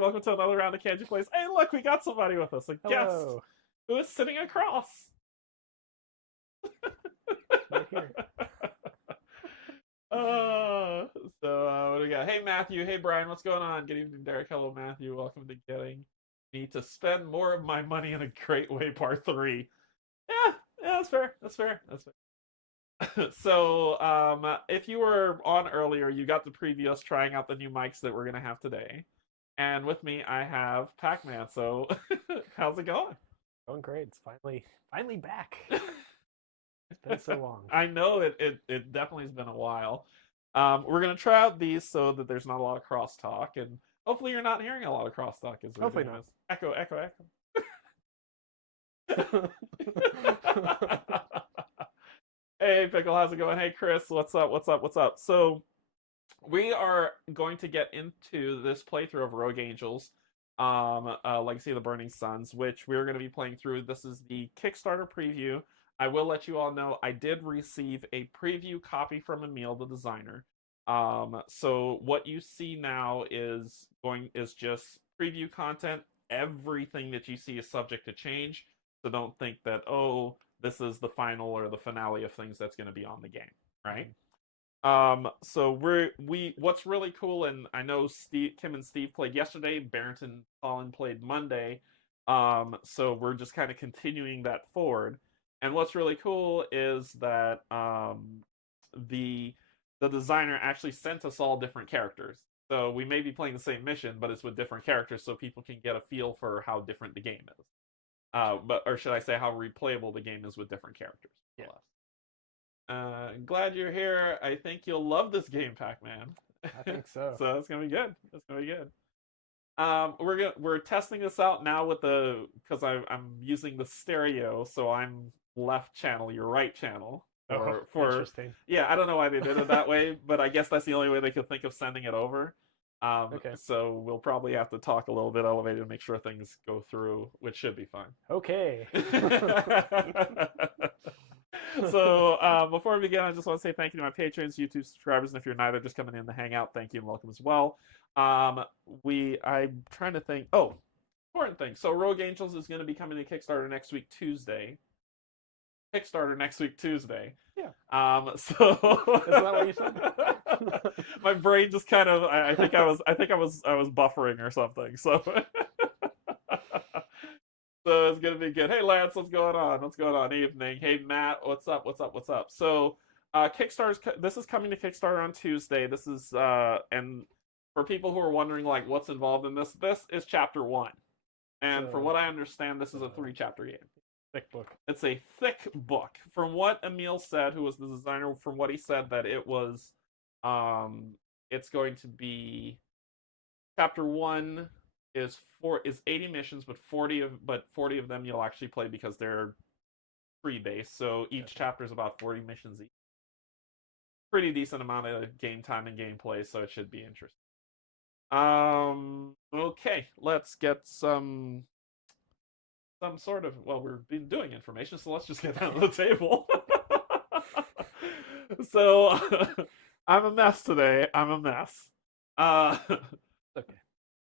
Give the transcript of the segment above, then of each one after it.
welcome to another round of Canje Plays. Hey, look, we got somebody with us, a guest Hello. who is sitting across. Right here. What do we got? Hey, Matthew. Hey, Brian. What's going on? Good evening, Derek. Hello, Matthew. Welcome to Getting Me to Spend More of My Money in a Great Way, Part 3. Yeah, that's fair. That's fair. That's fair. If you were on earlier, you got to preview us trying out the new mics that we're going to have today. And with me, I have Pac-Man. So, how's it going? Going great. It's finally back. It's been so long. I know it definitely has been a while. We're going to try out these so that there's not a lot of crosstalk. And hopefully you're not hearing a lot of crosstalk as we're Hopefully doing not. this. Echo, echo, echo. Hey, Pickle, how's it going? Hey, Chris, what's up? What's up? What's up? So, we are going to get into this playthrough of Rogue Angels, Legacy of the Burning Suns, which we're going to be playing through. This is the Kickstarter preview. I will let you all know I did receive a preview copy from Emil, the designer. So what you see now is just preview content. Everything that you see is subject to change. So don't think that, oh, this is the final or the finale of things that's going to be on the game, right? What's really cool, and I know Kim and Steve played yesterday, Barrington and Colin played Monday. So we're just kind of continuing that forward. And what's really cool is that the designer actually sent us all different characters. So we may be playing the same mission, but it's with different characters, so people can get a feel for how different the game is. Or should I say how replayable the game is with different characters. Yeah. Glad you're here. I think you'll love this game, Pac-Man. I think so. So it's gonna be good. It's gonna be good. We're testing this out now with because I'm using the stereo, so I'm left channel, you're right channel. For interesting. Yeah, I don't know why they did it that way, but I guess that's the only way they could think of sending it over. Okay. So we'll probably have to talk a little bit elevated to make sure things go through, which should be fine. Okay. So before we begin, I just want to say thank you to my patrons, YouTube subscribers, and if you're neither, just coming in to hang out, thank you and welcome as well. I'm trying to think. Oh, important thing. So Rogue Angels is going to be coming to Kickstarter next week, Tuesday. Kickstarter next week, Tuesday. Yeah. So Is that what you said? My brain just kind of. I think I was buffering or something. So. So it's gonna be good. Hey Lance, what's going on? What's going on? Evening. Hey Matt, what's up? What's up? What's up? So, this is coming to Kickstarter on Tuesday. This is and for people who are wondering like what's involved in this is chapter 1, and So, from what I understand, this is a 3-chapter game. Thick book. It's a thick book. From what Emil said, who was the designer, from what he said that it was, it's going to be chapter 1. Is 80 missions, but 40 of them you'll actually play because they're free-based. So each chapter is about 40 missions each. Pretty decent amount of game time and gameplay, so it should be interesting. Okay, let's get some sort of. Well, we've been doing information, so let's just get down to the table. So I'm a mess today. I'm a mess. Okay.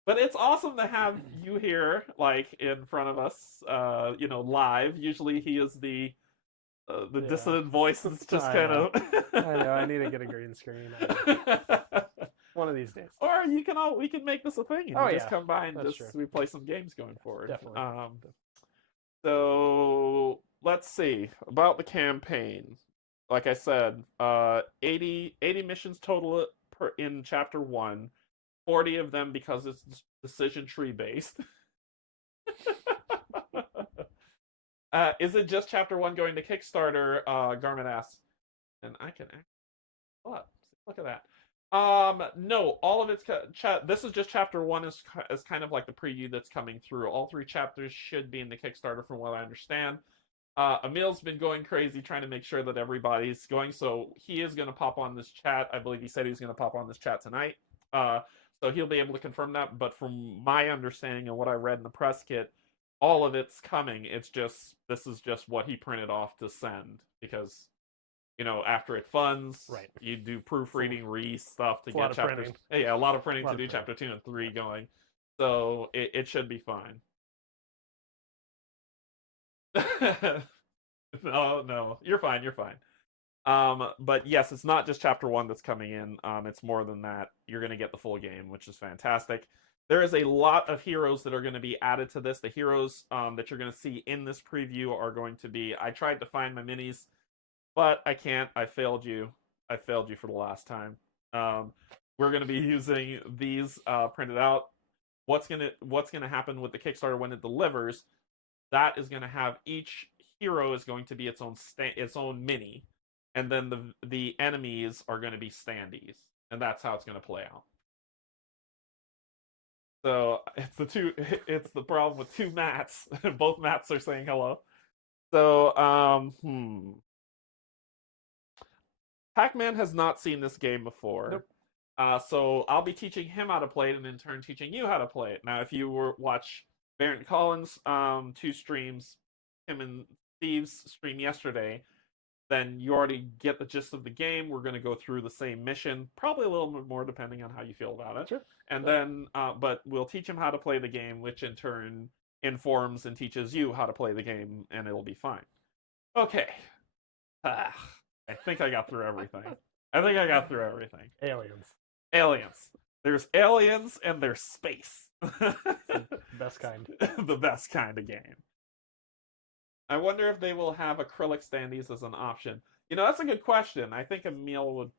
But it's awesome to have you here, like, in front of us, live. Usually he is the dissonant voice that's just kind of... I know, I need to get a green screen. One of these days. Or we can make this a thing. And just come by and we play some games going forward. Definitely. So, let's see. About the campaign. Like I said, 80 missions total in Chapter 1. 40 of them because it's decision tree based. Is it just chapter 1 going to Kickstarter? Garment asks. And I can look at that. No, all of it's this is just chapter 1 is kind of like the preview that's coming through. All 3 chapters should be in the Kickstarter from what I understand. Emil's been going crazy trying to make sure that everybody's going, so he is going to pop on this chat. I believe he said he was going to pop on this chat tonight. So he'll be able to confirm that, but from my understanding and what I read in the press kit, all of it's coming. This is just what he printed off to send, because, after it funds, right, you do proofreading, stuff to get chapters. Printing. Yeah, a lot of printing to do chapter 2 and 3 going. So it should be fine. No, you're fine. You're fine. But yes, it's not just chapter one that's coming in. It's more than that. You're gonna get the full game, which is fantastic. There is a lot of heroes that are going to be added to this. The heroes that you're going to see in this preview are going to be. I tried to find my minis, but I can't. I failed you. I failed you for the last time. We're going to be using these printed out. What's gonna happen with the Kickstarter when it delivers? That is going to have each hero is going to be its own mini, and then the enemies are going to be standees, and that's how it's going to play out. So it's the problem with two Matts. Both Matts are saying hello. So Pac-Man has not seen this game before. Nope. So I'll be teaching him how to play it, and in turn teaching you how to play it. Now, if you watch Barrett Collins' two streams, him and Steve's stream yesterday, then you already get the gist of the game. We're going to go through the same mission, probably a little bit more depending on how you feel about it. Sure. And then, but we'll teach him how to play the game, which in turn informs and teaches you how to play the game, and it'll be fine. Okay. I think I got through everything. Aliens. There's aliens and there's space. Best kind. The best kind of game. I wonder if they will have acrylic standees as an option. You know, that's a good question. I think Emil would,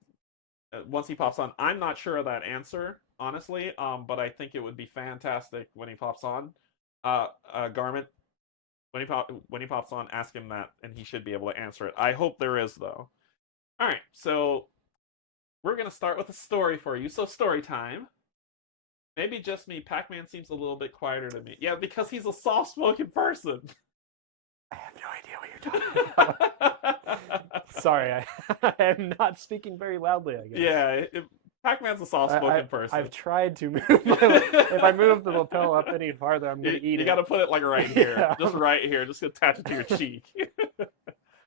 once he pops on. I'm not sure of that answer, honestly. But I think it would be fantastic when he pops on. Garment, when he pops on, ask him that, and he should be able to answer it. I hope there is, though. All right, so we're gonna start with a story for you. So story time. Maybe just me. Pac-Man seems a little bit quieter to me. Yeah, because he's a soft-spoken person. I have no idea what you're talking about. Sorry, I am not speaking very loudly, I guess. Yeah, Pac-Man's a soft-spoken person. I've tried to move if I move the lapel up any farther, I'm going to eat it. You got to put it like right here. Yeah. Just right here. Just attach it to your cheek.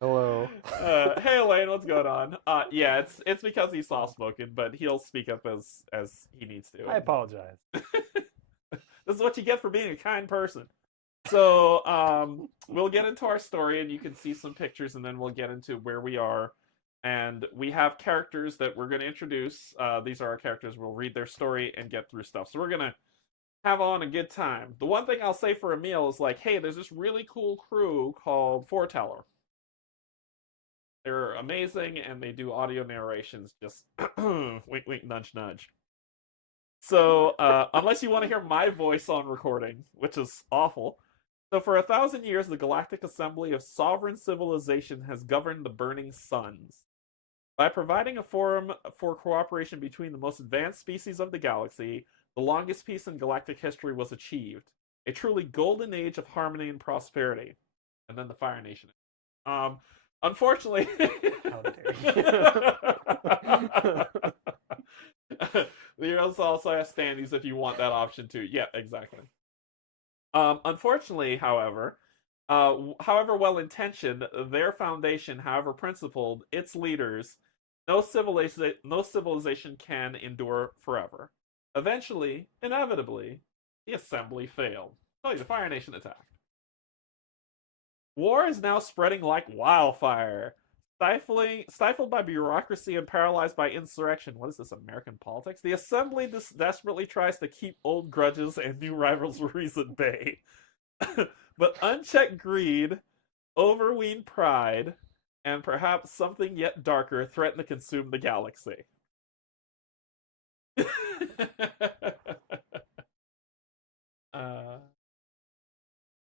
Hello. Hey, Elaine, what's going on? Yeah, it's because he's soft-spoken, but he'll speak up as he needs to. I apologize. This is what you get for being a kind person. So we'll get into our story, and you can see some pictures, and then we'll get into where we are. And we have characters that we're going to introduce. These are our characters. We'll read their story and get through stuff. So we're going to have on a good time. The one thing I'll say for Emil is like, hey, there's this really cool crew called Foreteller. They're amazing, and they do audio narrations. Just wink, wink, nudge, nudge. So unless you want to hear my voice on recording, which is awful. So for 1,000 years, the Galactic Assembly of Sovereign Civilization has governed the burning suns. By providing a forum for cooperation between the most advanced species of the galaxy, the longest peace in galactic history was achieved. A truly golden age of harmony and prosperity. And then the Fire Nation. Unfortunately... How dare you. The heroes also have standees if you want that option too. Yeah, exactly. Unfortunately, however well-intentioned, their foundation, however principled, its leaders, no civilization can endure forever. Eventually, inevitably, the assembly failed. So the Fire Nation attacked. War is now spreading like wildfire. Stifled by bureaucracy and paralyzed by insurrection. What is this, American politics? The Assembly desperately tries to keep old grudges and new rivalries at bay. But unchecked greed, overweening pride, and perhaps something yet darker threaten to consume the galaxy.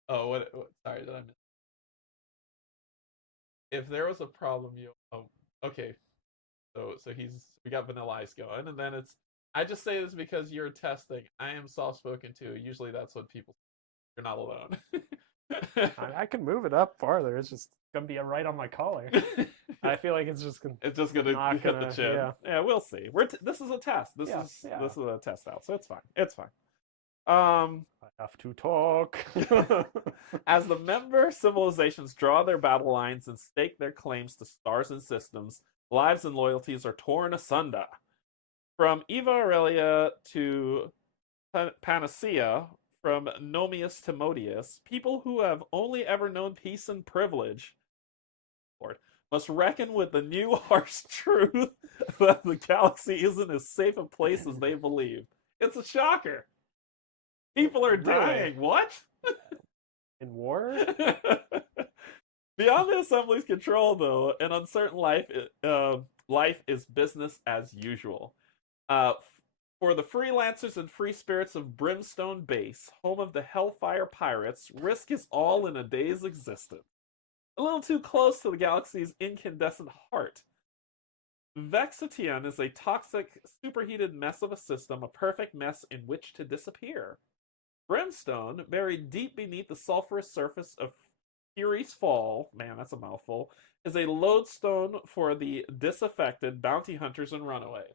Sorry, did I miss? If there was a problem, okay. So we got Vanilla Ice going, and then I just say this because you're testing. I am soft-spoken too. Usually that's what people say. You're not alone. I can move it up farther. It's just gonna be right on my collar. I feel like it's just gonna hit the chin. Yeah, we'll see. This is a test. This is a test out, so it's fine. It's fine. I have to talk. As the member civilizations draw their battle lines and stake their claims to stars and systems, lives and loyalties are torn asunder. From Eva Aurelia to panacea from Nomius Timodius, people who have only ever known peace and privilege, Lord, must reckon with the new harsh truth that the galaxy isn't as safe a place as they believe. It's a shocker. People are dying. Really? What? In war? Beyond the Assembly's control, though, an uncertain life is business as usual. Uh, for the freelancers and free spirits of Brimstone Base, home of the Hellfire Pirates, risk is all in a day's existence. A little too close to the galaxy's incandescent heart. Vexitian is a toxic, superheated mess of a system, a perfect mess in which to disappear. Brimstone, buried deep beneath the sulfurous surface of Fury's Fall, man, that's a mouthful, is a lodestone for the disaffected bounty hunters and runaways.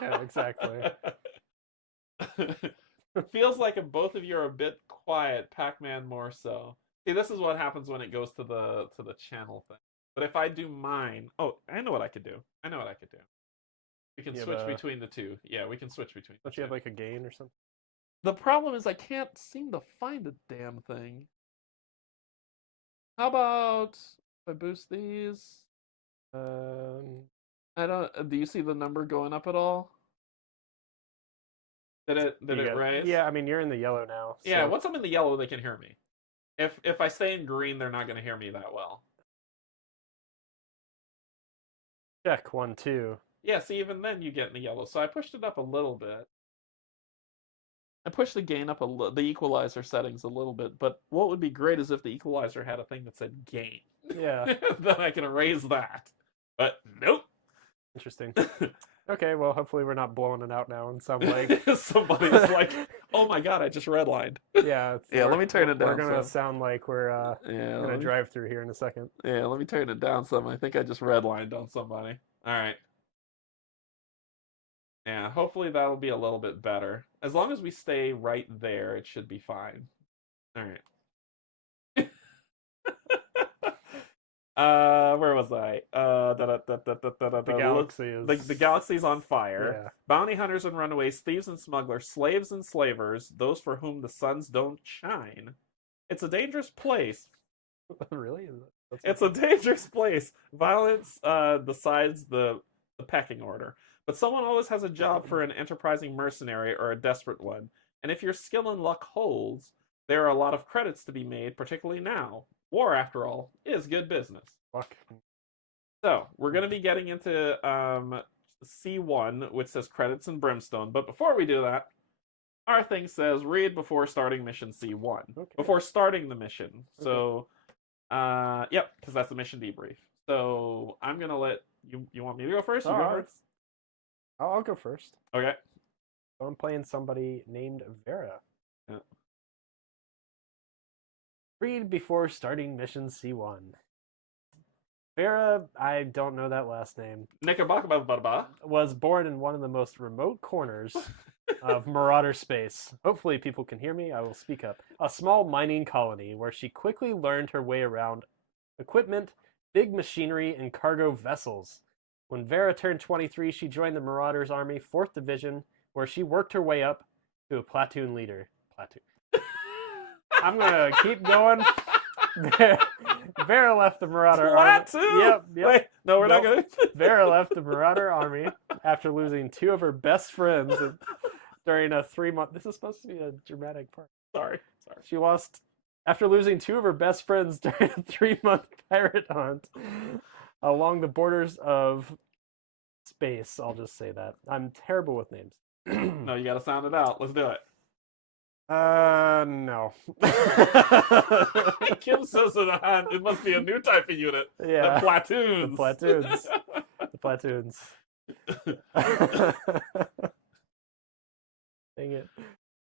Yeah, exactly. Feels like if both of you are a bit quiet, Pac-Man more so. See, this is what happens when it goes to the channel thing. But if I do mine, oh, I know what I could do. We can switch between the two. Yeah, we can switch between. Don't you have like a gain or something? The problem is I can't seem to find a damn thing. How about if I boost these? I don't. Do you see the number going up at all? Did it raise? Yeah, I mean you're in the yellow now. So. Yeah, once I'm in the yellow, they can hear me. If I stay in green, they're not going to hear me that well. Check 1, 2. Yeah, see, even then you get in the yellow. So I pushed it up a little bit. I pushed the gain up the equalizer settings a little bit. But what would be great is if the equalizer had a thing that said gain. Yeah. Then I can erase that. But nope. Interesting. Okay, well, hopefully we're not blowing it out now and sound like somebody's like, "Oh my god, I just redlined." Yeah. Yeah, let me turn it down. We're gonna sound like we're gonna drive through here in a second. Yeah, let me turn it down some. I think I just redlined on somebody. All right. Yeah, hopefully that'll be a little bit better. As long as we stay right there, it should be fine. All right. Where was I? The galaxy is the galaxy's on fire. Yeah. Bounty hunters and runaways, thieves and smugglers, slaves and slavers, those for whom the suns don't shine. It's a dangerous place. Really? It's a dangerous place. Violence decides the pecking order. But someone always has a job for an enterprising mercenary or a desperate one. And if your skill and luck holds, there are a lot of credits to be made, particularly now. War, after all, is good business. Fuck. So, we're going to be getting into C1, which says credits and brimstone. But before we do that, our thing says read before starting mission C1. Okay. Before starting the mission. Okay. So, yep, because that's the mission debrief. So, I'm going to let you want me to go first? You go first? I'll go first. Okay. So I'm playing somebody named Vera. Yeah. Read before starting mission C1. Vera, I don't know that last name, was born in one of the most remote corners of Marauder space. Hopefully people can hear me. I will speak up. A small mining colony where she quickly learned her way around equipment, big machinery, and cargo vessels. When Vera turned 23, she joined the Marauders Army 4th Division, where she worked her way up to a platoon leader. I'm going to keep going. Vera left the Marauder Army. Yep. Wait, no, we're not going to. Vera left the Marauder Army after losing 2 of her best friends during a 3-month... This is supposed to be a dramatic part. Sorry. She lost... After losing 2 of her best friends during a 3-month pirate hunt along the borders of space, I'll just say that. I'm terrible with names. No, you got to sound it out. Let's do it. No. Kim says it must be a new type of unit. Yeah. The platoons. The platoons. Dang it.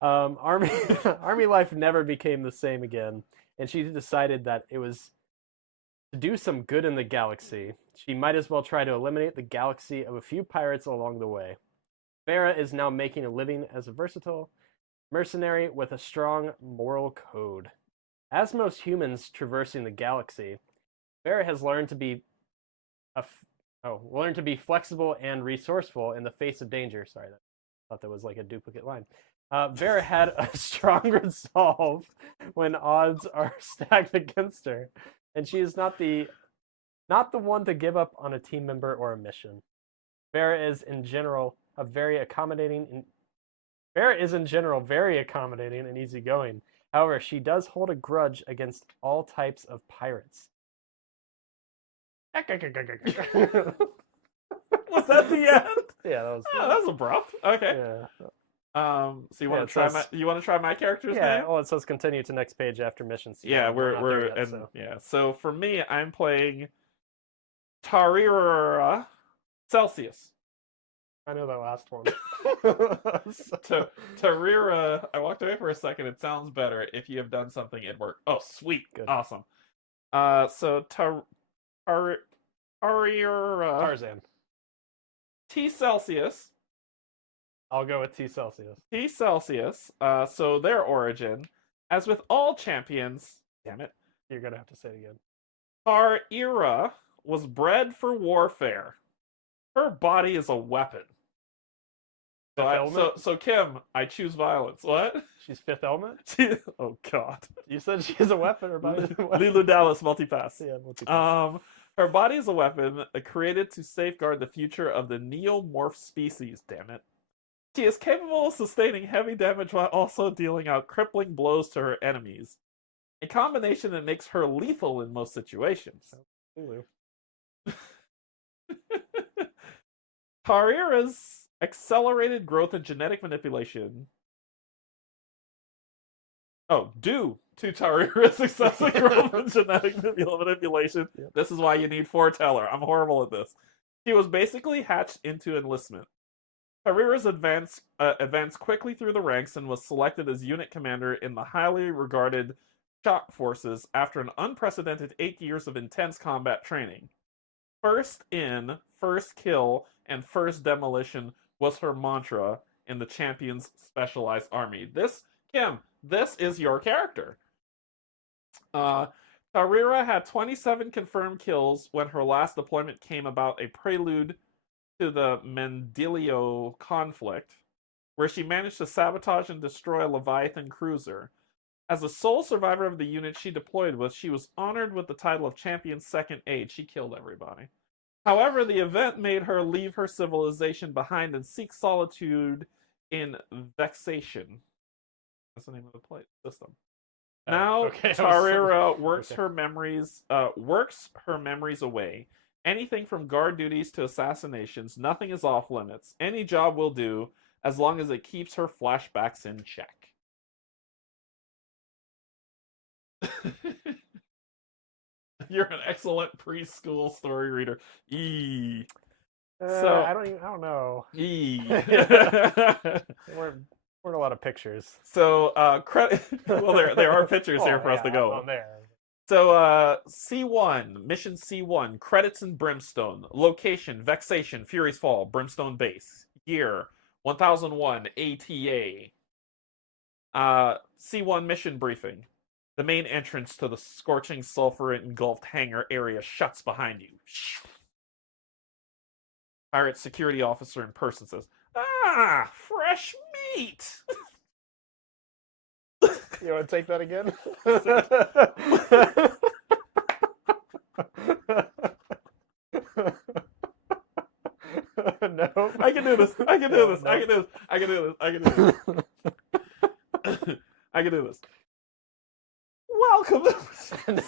Army life never became the same again, and she decided that it was to do some good in the galaxy. She might as well try to eliminate the galaxy of a few pirates along the way. Vera is now making a living as a versatile mercenary with a strong moral code. As most humans traversing the galaxy, Vera has learned to be Oh, learn to be flexible and resourceful in the face of danger. Sorry, I thought that was like a duplicate line. Vera had a strong resolve when odds are stacked against her, and she is not the one to give up on a team member or a mission. Vera is in general very accommodating and easygoing. However, she does hold a grudge against all types of pirates. Was that the end? Yeah, that was. Oh, that was abrupt. Okay. Yeah. So you want to try my character's name? Yeah. Well, it says continue to next page after missions. Yeah, we're yet, so. Yeah. So for me, I'm playing Tarira Celsius. I know that last one. Tarira. I walked away for a second. It sounds better. If you have done something, it worked. Oh, sweet. Good. Awesome. So Tarira. Tarzan. T Celsius. I'll go with T Celsius. T Celsius. So their origin, as with all champions, damn it, you're gonna have to say it again. Tarira was bred for warfare. Her body is a weapon. So Kim, I choose violence. What? She's fifth element? Oh God. You said she's a weapon. Her body is a weapon. Lilu Dallas multipass. Yeah, multipass. Her body is a weapon created to safeguard the future of the neomorph species, damn it. She is capable of sustaining heavy damage while also dealing out crippling blows to her enemies. A combination that makes her lethal in most situations. Tarira's accelerated growth and genetic manipulation. Oh, due to Tarira's excessive growth and genetic manipulation. Yep. This is why you need foreteller. I'm horrible at this. She was basically hatched into enlistment. Tarira's advanced quickly through the ranks and was selected as unit commander in the highly regarded shock forces after an unprecedented 8 years of intense combat training. First in, first kill, and first demolition was her mantra in the champion's specialized army. Kim, this is your character. Tarira had 27 confirmed kills when her last deployment came about, a prelude to the Mendilio conflict, where she managed to sabotage and destroy a Leviathan cruiser. As the sole survivor of the unit she deployed with, she was honored with the title of Champion Second Aid. She killed everybody. However, the event made her leave her civilization behind and seek solitude in Vexation. That's the name of the plate system. Now, Tarira works her memories away. Anything from guard duties to assassinations, nothing is off limits. Any job will do, as long as it keeps her flashbacks in check. You're an excellent preschool story reader. So I don't know. Weren't a lot of pictures. So well, there are pictures here for us to go. On there. So C1 mission C1 credits and Brimstone, location Vexation, Fury's Fall, Brimstone base, year 1001 ATA. C1 mission briefing. The main entrance to the scorching sulfur-engulfed hangar area shuts behind you. Pirate security officer in person says, "Ah, fresh meat!" You want to take that again? No. I can do this. I can do this. I can do this. I can do this. I can do this. I can do this. Welcome to...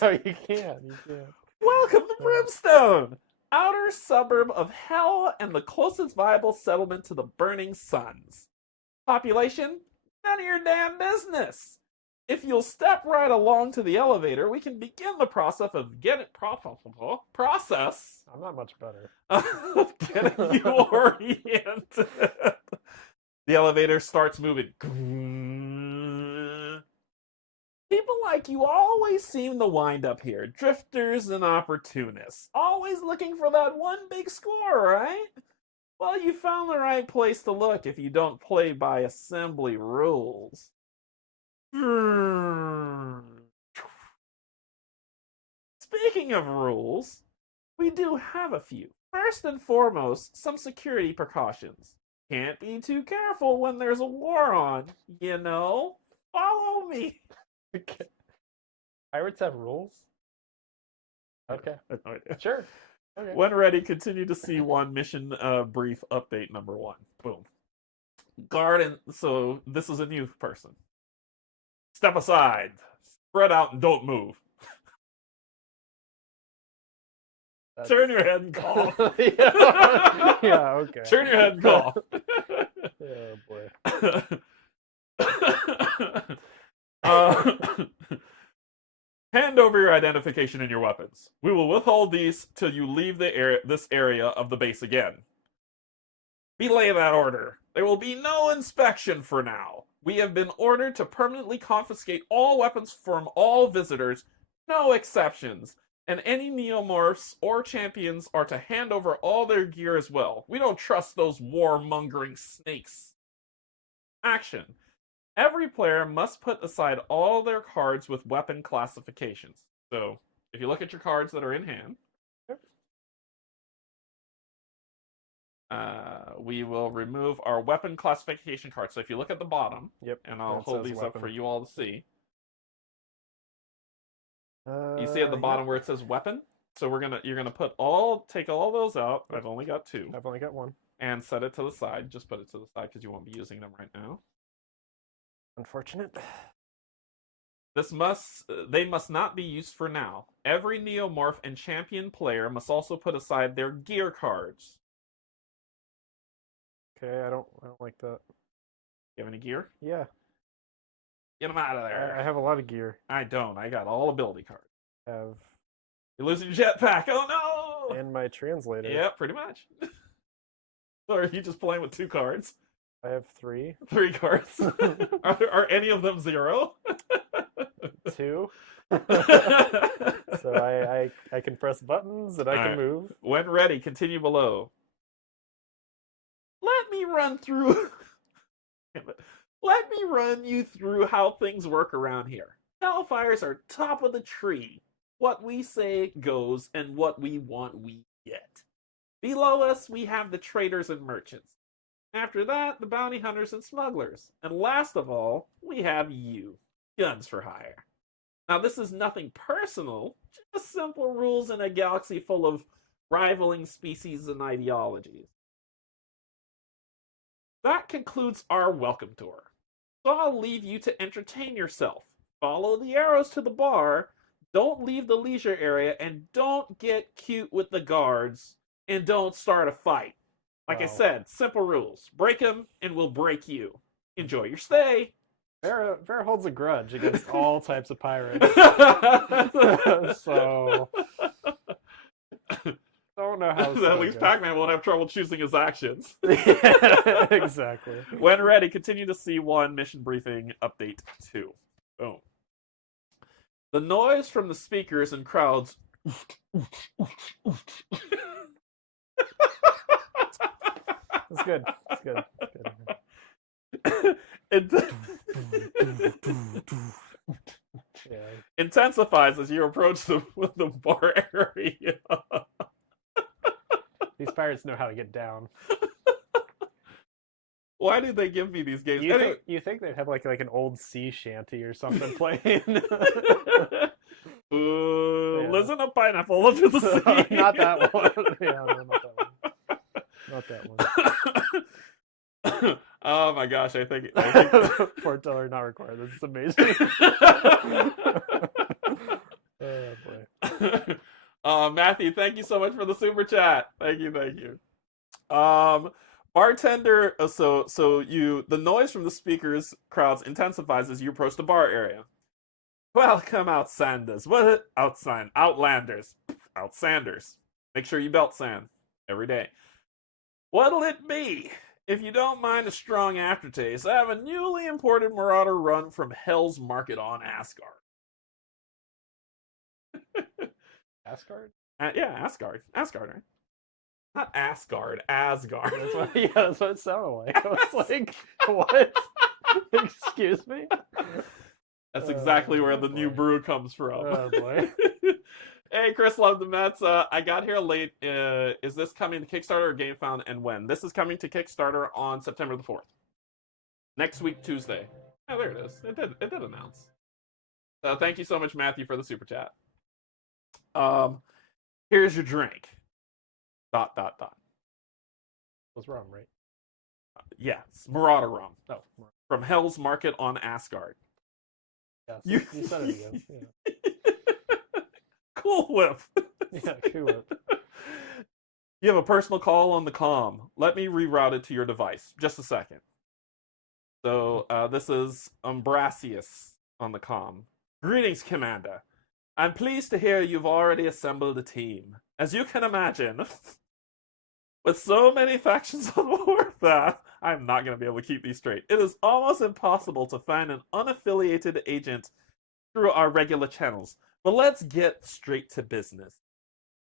No, you can't. You can't. Welcome to Brimstone, outer suburb of hell and the closest viable settlement to the burning suns. Population? None of your damn business. If you'll step right along to the elevator, we can begin the process of getting process. I'm not much better. Of getting you oriented. The elevator starts moving. People like you always seem to wind up here. Drifters and opportunists. Always looking for that one big score, right? Well, you found the right place to look if you don't play by assembly rules. Speaking of rules, we do have a few. First and foremost, some security precautions. Can't be too careful when there's a war on, you know? Follow me. Okay. Pirates have rules? Okay. No idea. Sure. Okay. When ready, continue to C1 mission brief update number 1. Boom. Guard and so this is a new person. Step aside. Spread out and don't move. Turn your head and cough. Yeah, okay. Turn your head and cough. Oh boy. Hand over your identification and your weapons. We will withhold these till you leave this area of the base again. Belay that order. There will be no inspection for now. We have been ordered to permanently confiscate all weapons from all visitors, no exceptions. And any neomorphs or champions are to hand over all their gear as well. We don't trust those warmongering snakes. Action. Every player must put aside all their cards with weapon classifications. So, if you look at your cards that are in hand, we will remove our weapon classification card. So if you look at the bottom, and I'll hold these up for you all to see. You see at the bottom where it says weapon? So you're gonna take all those out. I've only got 2. I've only got 1. And set it to the side. Just put it to the side because you won't be using them right now. Unfortunate. They must not be used for now. Every neomorph and champion player must also put aside their gear cards. Okay, I don't like that. You have any gear? Yeah. Get them out of there. I have a lot of gear. I don't. I got all ability cards. You're losing your jetpack. Oh no! And my translator. Yeah, pretty much. Or are you just playing with 2 cards? I have 3. 3 cards. Are any of them 0? 2. So I can press buttons and I can move. When ready, continue below. Let me run you through how things work around here. Hellfires are top of the tree. What we say goes, and what we want we get. Below us, we have the traders and merchants. After that, the bounty hunters and smugglers. And last of all, we have you, guns for hire. Now, this is nothing personal, just simple rules in a galaxy full of rivaling species and ideologies. That concludes our welcome tour. So I'll leave you to entertain yourself. Follow the arrows to the bar, don't leave the leisure area, and don't get cute with the guards, and don't start a fight. Like I said, simple rules. Break them, and we'll break you. Enjoy your stay. Vera holds a grudge against all types of pirates. So don't know how. At least Pac-Man won't have trouble choosing his actions. Yeah, exactly. When ready, continue to C1 mission briefing update 2. Boom. The noise from the speakers and crowds. That's good. That's good. Intensifies as you approach the bar area. These pirates know how to get down. Why did they give me these games? You think they'd have like an old sea shanty or something playing? Listen to Pineapple Under the Sea. Not that one. Yeah, no, not that one. Not that one. Oh my gosh, I think Foreteller not required. This is amazing. Oh boy. Matthew, thank you so much for the super chat. Thank you. Bartender, the noise from the speakers crowds intensifies as you approach the bar area. Welcome, Outlanders. Outsanders. Make sure you belt sand every day. What'll it be? If you don't mind a strong aftertaste, I have a newly imported Marauder run from Hell's Market on Asgard. Asgard? Yeah, Asgard. Asgard, right? Not Asgard, Asgard. That's what it sounded like. I was like, what? Excuse me? That's exactly where the new brew comes from. Oh, boy. Hey, Chris, love the Mets. I got here late. Is this coming to Kickstarter or GameFound, and when? This is coming to Kickstarter on September the 4th. Next week, Tuesday. Oh, there it is. It did announce. Thank you so much, Matthew, for the super chat. Here's your drink. ... Was rum, right? Yes, Marauder rum. Oh, from Hell's Market on Asgard. Yeah, you said it again. Yeah. Cool Whip. Yeah, Cool Whip. You have a personal call on the comm. Let me reroute it to your device. Just a second. So this is Umbrasius on the comm. Greetings, Commander. I'm pleased to hear you've already assembled a team. As you can imagine, with so many factions on the warpath, I'm not going to be able to keep these straight. It is almost impossible to find an unaffiliated agent through our regular channels. But let's get straight to business.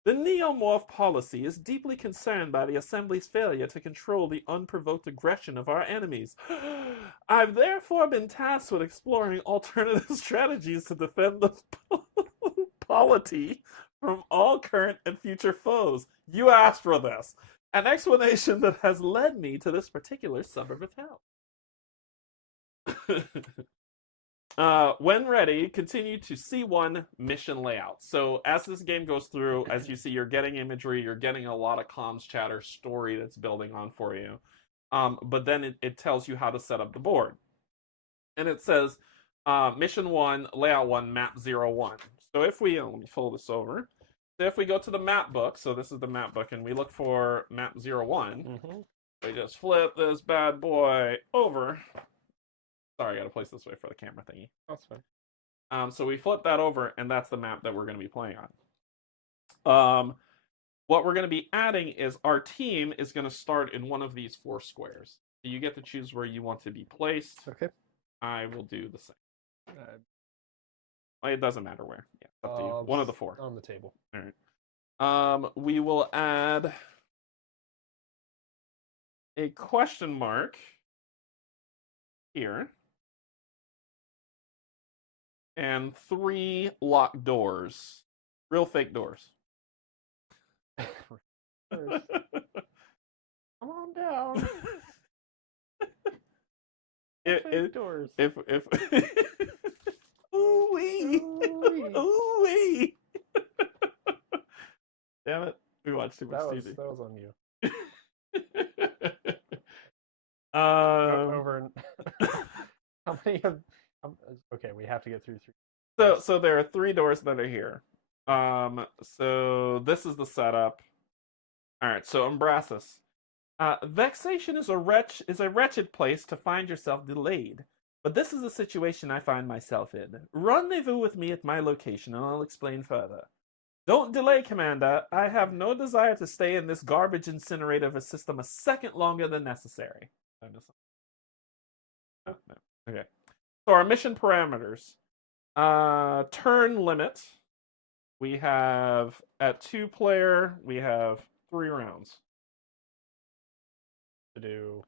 The Neomorph policy is deeply concerned by the Assembly's failure to control the unprovoked aggression of our enemies. I've therefore been tasked with exploring alternative strategies to defend the polity from all current and future foes. You asked for this. An explanation that has led me to this particular suburb of hell. When ready, continue to C1 mission layout. So as this game goes through, as you see, you're getting imagery, you're getting a lot of comms chatter story that's building on for you. But then it tells you how to set up the board. And it says, mission 1, layout 1, map 01. So if we, let me fold this over. So if we go to the map book, so this is the map book, and we look for map 01, we just flip this bad boy over. Sorry, I gotta place this way for the camera thingy. That's fine. So we flip that over, and that's the map that we're going to be playing on. What we're going to be adding is our team is going to start in one of these 4 squares. So you get to choose where you want to be placed. Okay. I will do the same. It doesn't matter where. Yeah, up to you. One of the 4. On the table. All right. We will add a question mark here. And 3 locked doors. Real fake doors. Come on down. Fake doors. If ooh wee. Ooh wee. Damn it. We watched too much TV. That was on you. Over. How many of... Okay, we have to get through 3. So there are 3 doors that are here. So this is the setup. All right. So Umbrasis. Vexation is a wretched place to find yourself delayed. But this is the situation I find myself in. Rendezvous with me at my location, and I'll explain further. Don't delay, Commander. I have no desire to stay in this garbage incinerator of a system a second longer than necessary. Oh, no. Okay. So our mission parameters. Turn limit. We have, at 2-player, we have 3 rounds to do.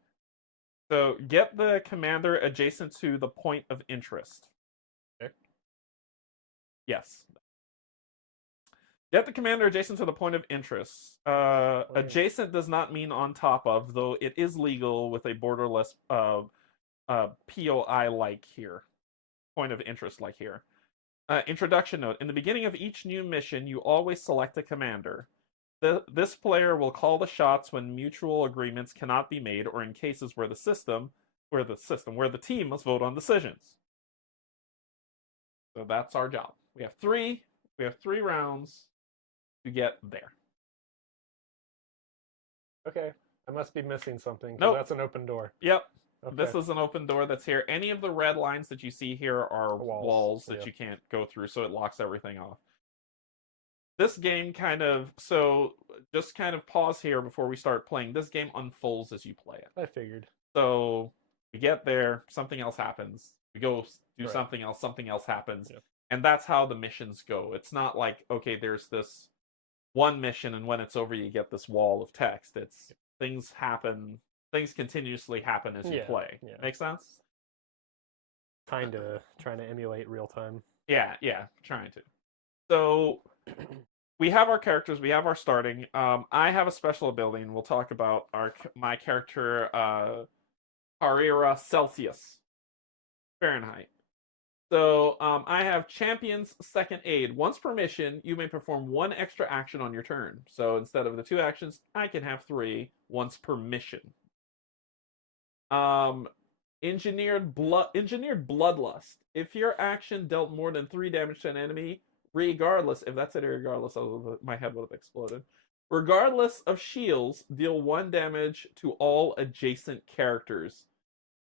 So get the commander adjacent to the point of interest. Okay. Yes. Get the commander adjacent to the point of interest. Adjacent does not mean on top of, though it is legal with a borderless POI-like here. Point of interest like here. Introduction note. In the beginning of each new mission, you always select a commander. This player will call the shots when mutual agreements cannot be made or in cases where the team must vote on decisions. So that's our job. We have 3 rounds to get there. Okay. I must be missing something. Nope. That's an open door. Yep. Okay. This is an open door that's here. Any of the red lines that you see here are walls that you can't go through, so it locks everything off. This game just pause here before we start playing. This game unfolds as you play it. I figured. So we get there, something else happens. We go do something else happens. Yep. And that's how the missions go. It's not like, okay, there's this one mission and when it's over you get this wall of text. It's things happen. Things continuously happen as you play. Yeah. Make sense? Kind of trying to emulate real time. Yeah, trying to. So we have our characters. We have our starting. I have a special ability, and we'll talk about my character, Carrera Celsius Fahrenheit. So I have Champion's Second Aid. Once per mission, you may perform one extra action on your turn. So instead of the 2 actions, I can have 3 once per mission. Engineered Bloodlust. If your action dealt more than 3 damage to an enemy, regardless, if that's it, regardless, my head would have exploded. Regardless of shields, deal 1 damage to all adjacent characters.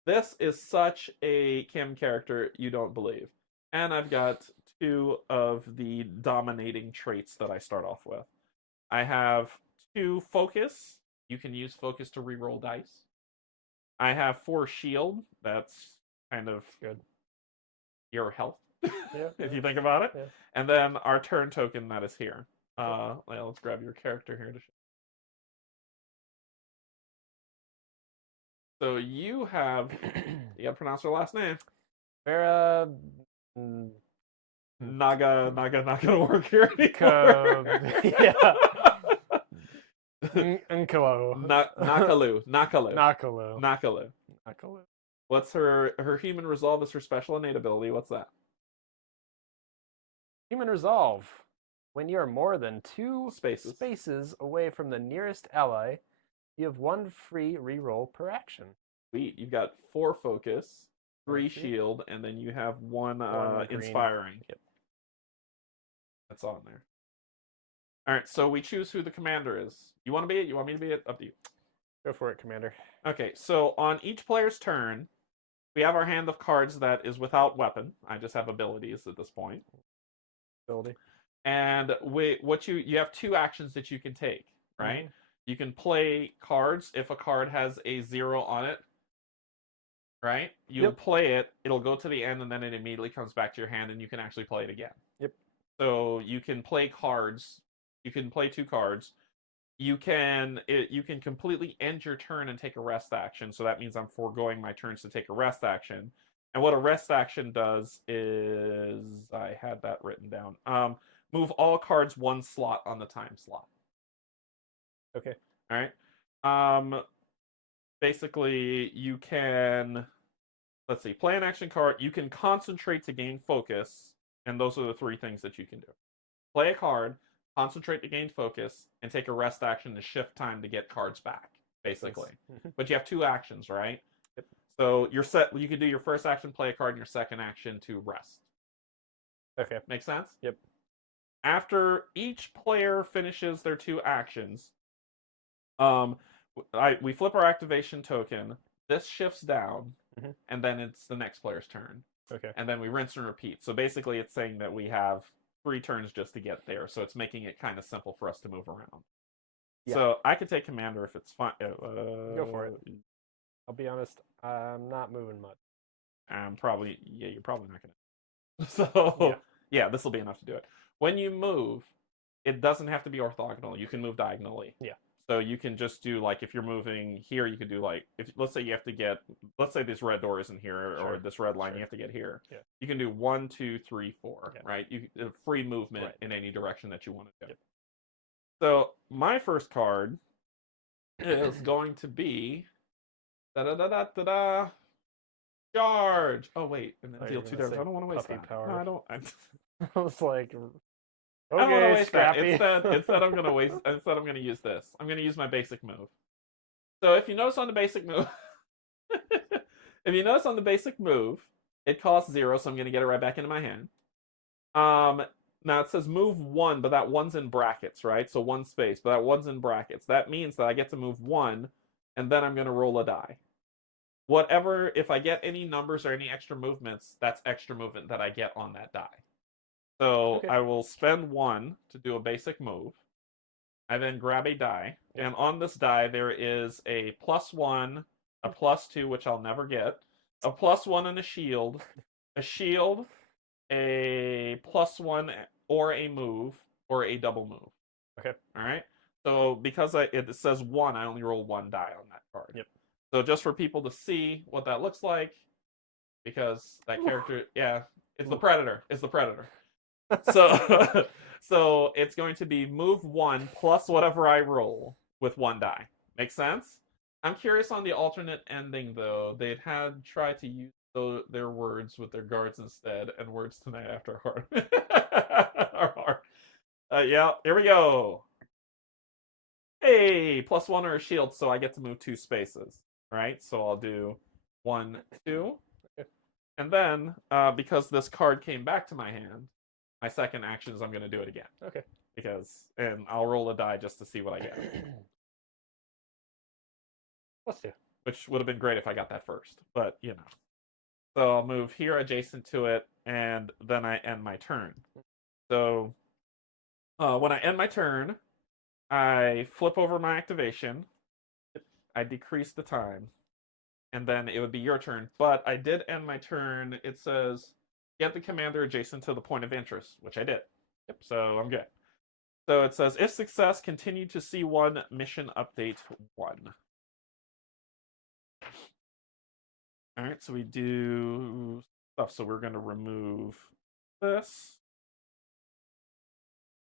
This is such a Kim character you don't believe. And I've got 2 of the dominating traits that I start off with. I have 2 focus. You can use focus to reroll dice. I have 4 shield. That's kind of good. Your health, yeah, if you think about it. Yeah. And then our turn token that is here. Well, let's grab your character here to show. So you have, you gotta pronounce her last name. Vera. Naga, not gonna work here anymore. Yeah. Nakalu. What's her human resolve is her special innate ability. What's that? Human resolve. When you're more than 2 spaces away from the nearest ally, you have 1 free reroll per action. Sweet. You've got 4 focus, 3 shield, and then you have 1 inspiring. Yep. That's on there. All right, so we choose who the commander is. You want to be it? You want me to be it? Up to you. Go for it, Commander. Okay, so on each player's turn, we have our hand of cards that is without weapon. I just have abilities at this point. Ability. And you have 2 actions that you can take, right? Mm-hmm. You can play cards if a card has a 0 on it, right? You play it, it'll go to the end, and then it immediately comes back to your hand, and you can actually play it again. Yep. So you can play cards. You can play 2 cards. You can completely end your turn and take a rest action. So that means I'm foregoing my turns to take a rest action. And what a rest action does is, I had that written down. Move all cards 1 slot on the time slot. Okay. All right. Basically, you can, let's see, play an action card. You can concentrate to gain focus, and those are the 3 things that you can do. Play a card, concentrate to gain focus, and take a rest action to shift time to get cards back, basically. But you have 2 actions, right? Yep. So you're set. You can do your first action, play a card, and your second action to rest. Okay. Make sense? Yep. After each player finishes their 2 actions, we flip our activation token. This shifts down, and then it's the next player's turn. Okay. And then we rinse and repeat. So basically, it's saying that we have 3 turns just to get there. So it's making it kind of simple for us to move around. Yeah. So I could take commander if it's fine. Go for it. I'll be honest, I'm not moving much. You're probably not gonna. So yeah, this will be enough to do it. When you move, it doesn't have to be orthogonal. You can move diagonally. Yeah. So you can just do, like, if you're moving here, you could do, like, if let's say you have to get, let's say this red door isn't here, or this red line you have to get here. Yeah. You can do 1, 2, 3, 4, right? You free movement in any direction that you want to go. Yep. So my first card is going to be charge. Oh wait, and then deal 2 damage. I don't want to waste that. Power. No, I don't. I was like, okay, I don't want to waste Scrappy. That. Instead, I'm gonna use this. I'm gonna use my basic move. So if you notice on the basic move, it costs 0, so I'm gonna get it right back into my hand. Now it says move 1, but that 1's in brackets, right? So 1 space, but that 1's in brackets. That means that I get to move 1, and then I'm gonna roll a die. Whatever, if I get any numbers or any extra movements, that's extra movement that I get on that die. So I will spend 1 to do a basic move. I then grab a die, and on this die there is a +1, a +2, which I'll never get, a +1 and a shield, a +1 or a move, or a double move. Okay. All right. So because it says 1, I only roll 1 die on that card. Yep. So just for people to see what that looks like, because that character, it's the Predator. It's the Predator. So, so it's going to be move 1 plus whatever I roll with 1 die. Make sense? I'm curious on the alternate ending, though. They'd had tried to use their words with their guards instead, and words tonight after hard. Are hard. Yeah, here we go. Hey, +1 or a shield, so I get to move 2 spaces. Right? So I'll do 1, 2. And then, because this card came back to my hand, my second action is I'm going to do it again. Okay. And I'll roll a die just to see what I get. +2. Which would have been great if I got that first, but you know. So I'll move here adjacent to it, and then I end my turn. So when I end my turn, I flip over my activation. I decrease the time, and then it would be your turn. But I did end my turn. It says get the commander adjacent to the point of interest, which I did. Yep. So I'm good. So it says if success, continue to C1 mission update 1. All right, so we do stuff. So we're going to remove this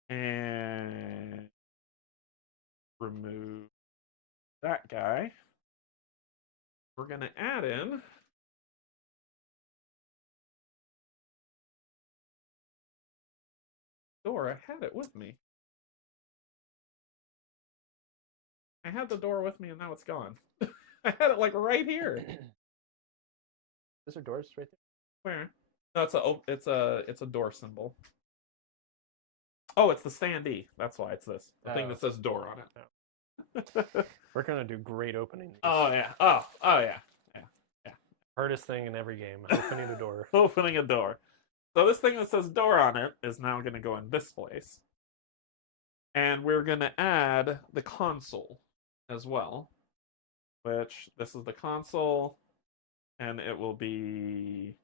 and remove that guy. We're going to add in door. I had it with me. I had the door with me, and now it's gone. I had it like right here. Those are doors right there. Where? No, it's a door symbol. Oh, it's the standee. That's why it's this. The thing that says door on it. We're gonna do great opening. Oh yeah. Oh yeah. Yeah. Hardest thing in every game: opening a door. Opening a door. So this thing that says door on it is now going to go in this place, and we're going to add the console as well. Which this is the console, and it will be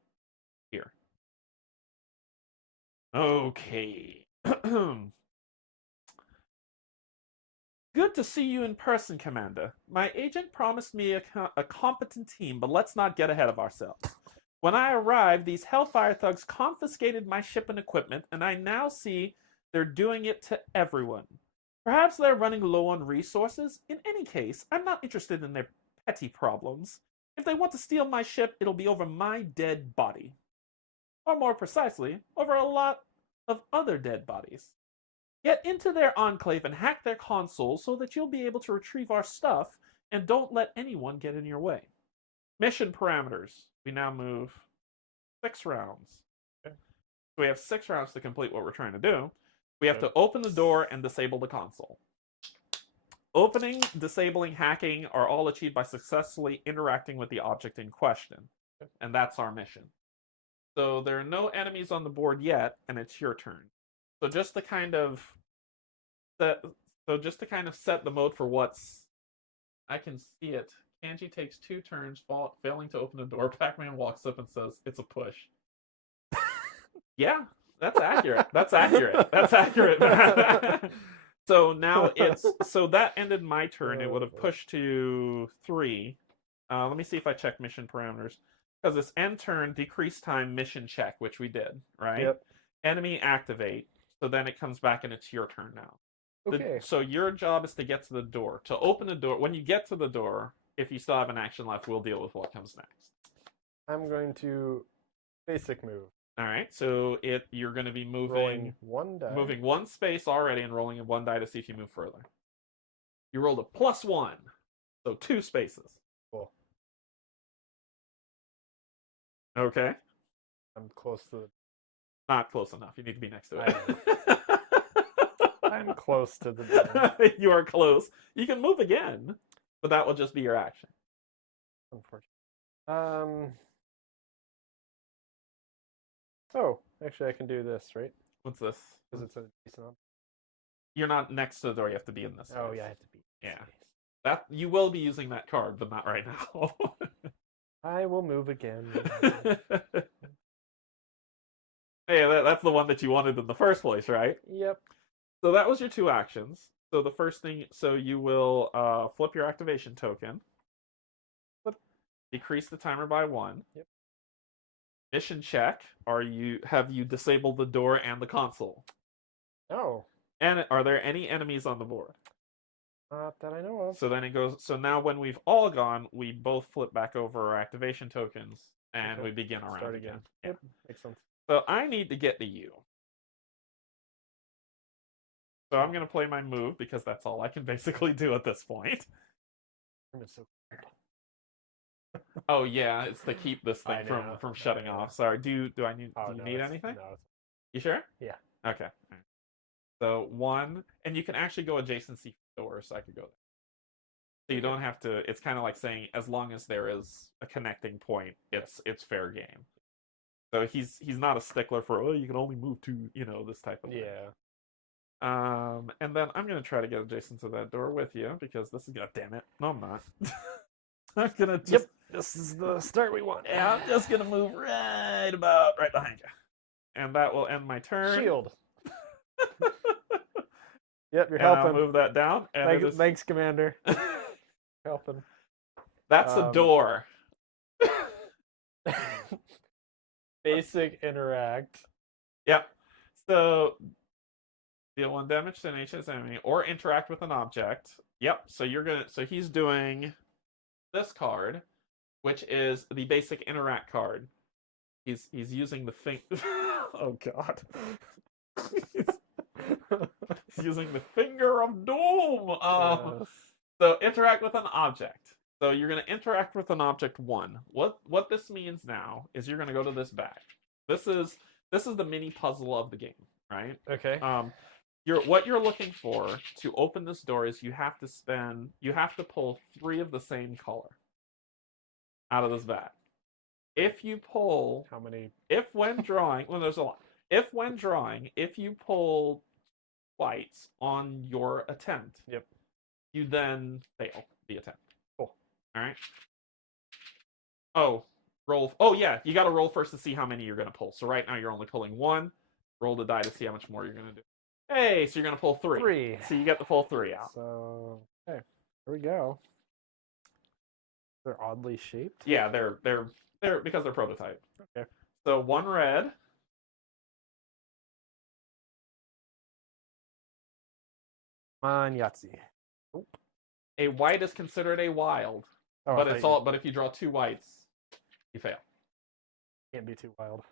here. Okay. Good to see you in person, Commander. My agent promised me a competent team, but let's not get ahead of ourselves. When I arrived, these Hellfire thugs confiscated my ship and equipment, and I now see they're doing it to everyone. Perhaps they're running low on resources. In any case, I'm not interested in their petty problems. If they want to steal my ship, it'll be over my dead body. Or more precisely, over a lot of other dead bodies. Get into their enclave and hack their console so that you'll be able to retrieve our stuff, and don't let anyone get in your way. Mission parameters. We now move 6 rounds. Okay. So we have 6 rounds to complete what we're trying to do. We have to open the door and disable the console. Opening, disabling, hacking are all achieved by successfully interacting with the object in question. And that's our mission. So there are no enemies on the board yet, and it's your turn. So just to kind of set the mode for what's, I can see it. Canje takes 2 turns, failing to open the door. Pac-Man walks up and says, "It's a push." Yeah, that's accurate. That's accurate. That's accurate. So now so that ended my turn. It would have pushed to 3. Let me see if I check mission parameters. Because it's end turn, decrease time, mission check, which we did, right? Yep. Enemy activate. So then it comes back and it's your turn now. Okay. So your job is to get to the door. To open the door, when you get to the door, if you still have an action left, we'll deal with what comes next. I'm going to basic move. All right. So you're going to be moving 1 die. Moving 1 space already and rolling 1 die to see if you move further. You rolled a +1, so 2 spaces. Cool. Okay. I'm close to the... Not close enough. You need to be next to it. I'm close to the door. You are close. You can move again, but that will just be your action. Unfortunately. Oh, actually, I can do this, right? What's this? Because it's a decent one. You're not next to the door. You have to be in this space. Oh, yeah, I have to be. Yeah. That you will be using that card, but not right now. I will move again. Hey, that's the one that you wanted in the first place, right? Yep. So that was your 2 actions. So the first thing, so you will flip your activation token. Flip. Decrease the timer by 1. Yep. Mission check. Have you disabled the door and the console? No. And are there any enemies on the board? Not that I know of. So then it goes. So now when we've all gone, we both flip back over our activation tokens and we begin our round again. Yep, makes sense. So I need to get to you. So I'm going to play my move because that's all I can basically do at this point. Oh yeah, it's to keep this thing from shutting off. Sorry. Do you need anything? No. You sure? Yeah. Okay. So 1, and you can actually go adjacency doors, so I could go there. So you don't have to. It's kind of like saying as long as there is a connecting point, it's fair game. So he's not a stickler for you can only move to this type of thing. Yeah. And then I'm gonna try to get adjacent to that door with you because this is damn it. No, I'm not. I'm gonna just. Yep. This is the start we want. Yeah, I'm just gonna move right behind you, and that will end my turn. Shield. Yep, you're and helping. I'll move that down. And thanks, Commander. Helping. That's a door. Basic interact. Yep. So deal 1 damage to an HS enemy or interact with an object. Yep. So he's doing this card, which is the basic interact card. He's using the Oh God. He's using the finger of doom. Yes. So interact with an object. So you're going to interact with an object 1. What this means now is you're going to go to this bag. This is the mini puzzle of the game, right? Okay. What you're looking for to open this door is you have to pull 3 of the same color out of this bag. If you pull how many? If when drawing, well, there's a lot. If when drawing, if you pull whites on your attempt, yep, you then fail the attempt. Cool. All right. Oh, roll. Oh yeah, you got to roll first to see how many you're gonna pull. So right now you're only pulling 1. Roll the die to see how much more you're gonna do. Hey, so you're gonna pull 3. 3. So you get the full 3 out. So okay, here we go. They're oddly shaped. Yeah, they're because they're prototype. Okay. So 1 red. Come on, Yahtzee. Nope. A white is considered a wild, but if you draw 2 whites, you fail. Can't be too wild.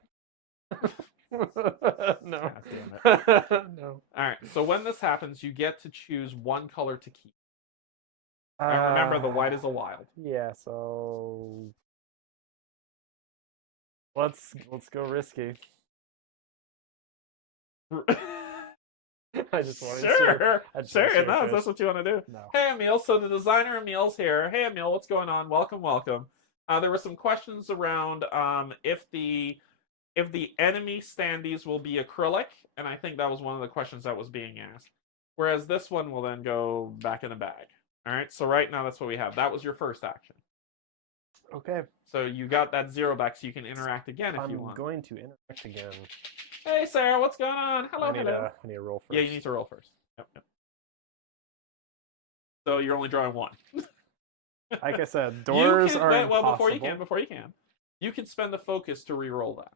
No. God damn it. No. All right. So when this happens, you get to choose 1 color to keep. And remember, the white is a wild. Yeah. So let's go risky. I just want to sure. No, that's what you want to do. No. Hey, Emil. So the designer Emil's here. Hey, Emil, what's going on? Welcome. There were some questions around if the enemy standees will be acrylic, and I think that was one of the questions that was being asked. Whereas this one will then go back in the bag. All right. So right now that's what we have. That was your first action. Okay. So you got that 0 back, so you can interact again if you want. I'm going to interact again. Hey, Sarah, what's going on? Hello, I need to roll first. Yeah, you need to roll first. Yep. So you're only drawing 1. Like I said, doors are impossible. Well, before you can, you can spend the focus to re-roll that.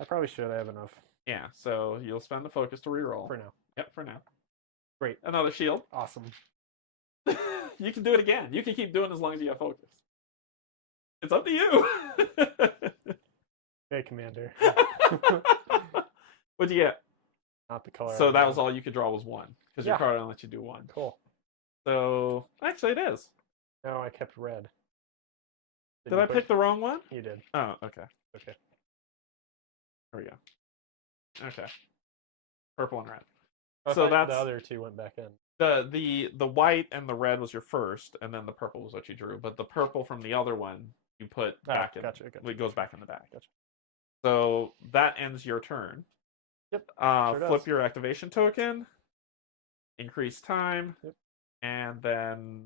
I probably should. I have enough. Yeah, so you'll spend the focus to re-roll. For now. Yep, for now. Great. Another shield. Awesome. You can do it again. You can keep doing it as long as you have focus. It's up to you. Hey, Commander. What'd you get? Not the color. So that was all you could draw was 1. Because your card only let you do 1. Cool. So, actually it is. No, I kept red. Did I pick the wrong one? You did. Oh, okay. Okay. There we go. Okay. Purple and red. So that's the other 2 went back in. The white and the red was your first, and then the purple was what you drew. But the purple from the other one you put back in. Gotcha. It goes back in the bag. Gotcha. So that ends your turn. Yep. Flip your activation token. Increase time. Yep. And then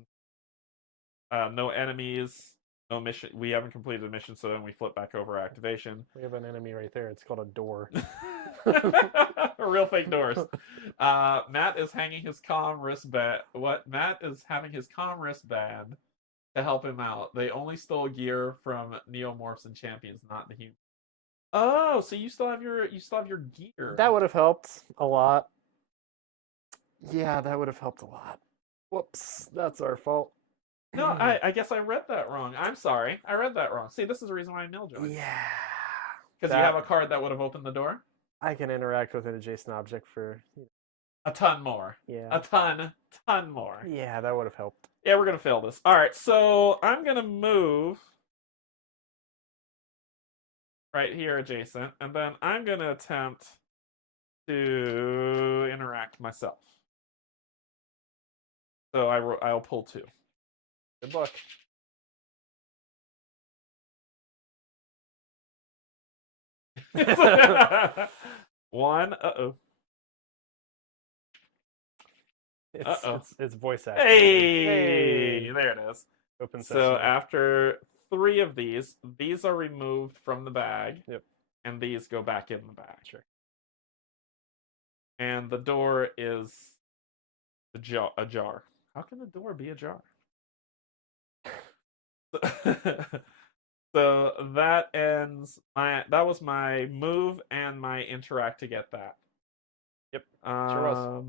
no enemies. No mission. We haven't completed the mission, so then we flip back over activation. We have an enemy right there. It's called a door. Real fake doors. Matt is hanging his comm wristband. Matt is having his comm wristband to help him out. They only stole gear from Neomorphs and Champions, not the humans. Oh, so you still have your gear. That would have helped a lot. Yeah, that would have helped a lot. Whoops, that's our fault. No, I guess I read that wrong. I'm sorry. I read that wrong. See, this is the reason why I mail joined. Yeah. Because you have a card that would have opened the door? I can interact with an adjacent object for a ton more. Yeah. A ton more. Yeah, that would have helped. Yeah, we're going to fail this. All right, so I'm going to move right here adjacent, and then I'm going to attempt to interact myself. So I'll pull 2. Good luck. One. Uh-oh. It's voice acting. Hey! There it is. Open so sesame. After 3 of these are removed from the bag. Yep. And these go back in the bag. Sure. And the door is ajar. How can the door be ajar? So that ends that was my move and my interact to get that. Yep. Sure was.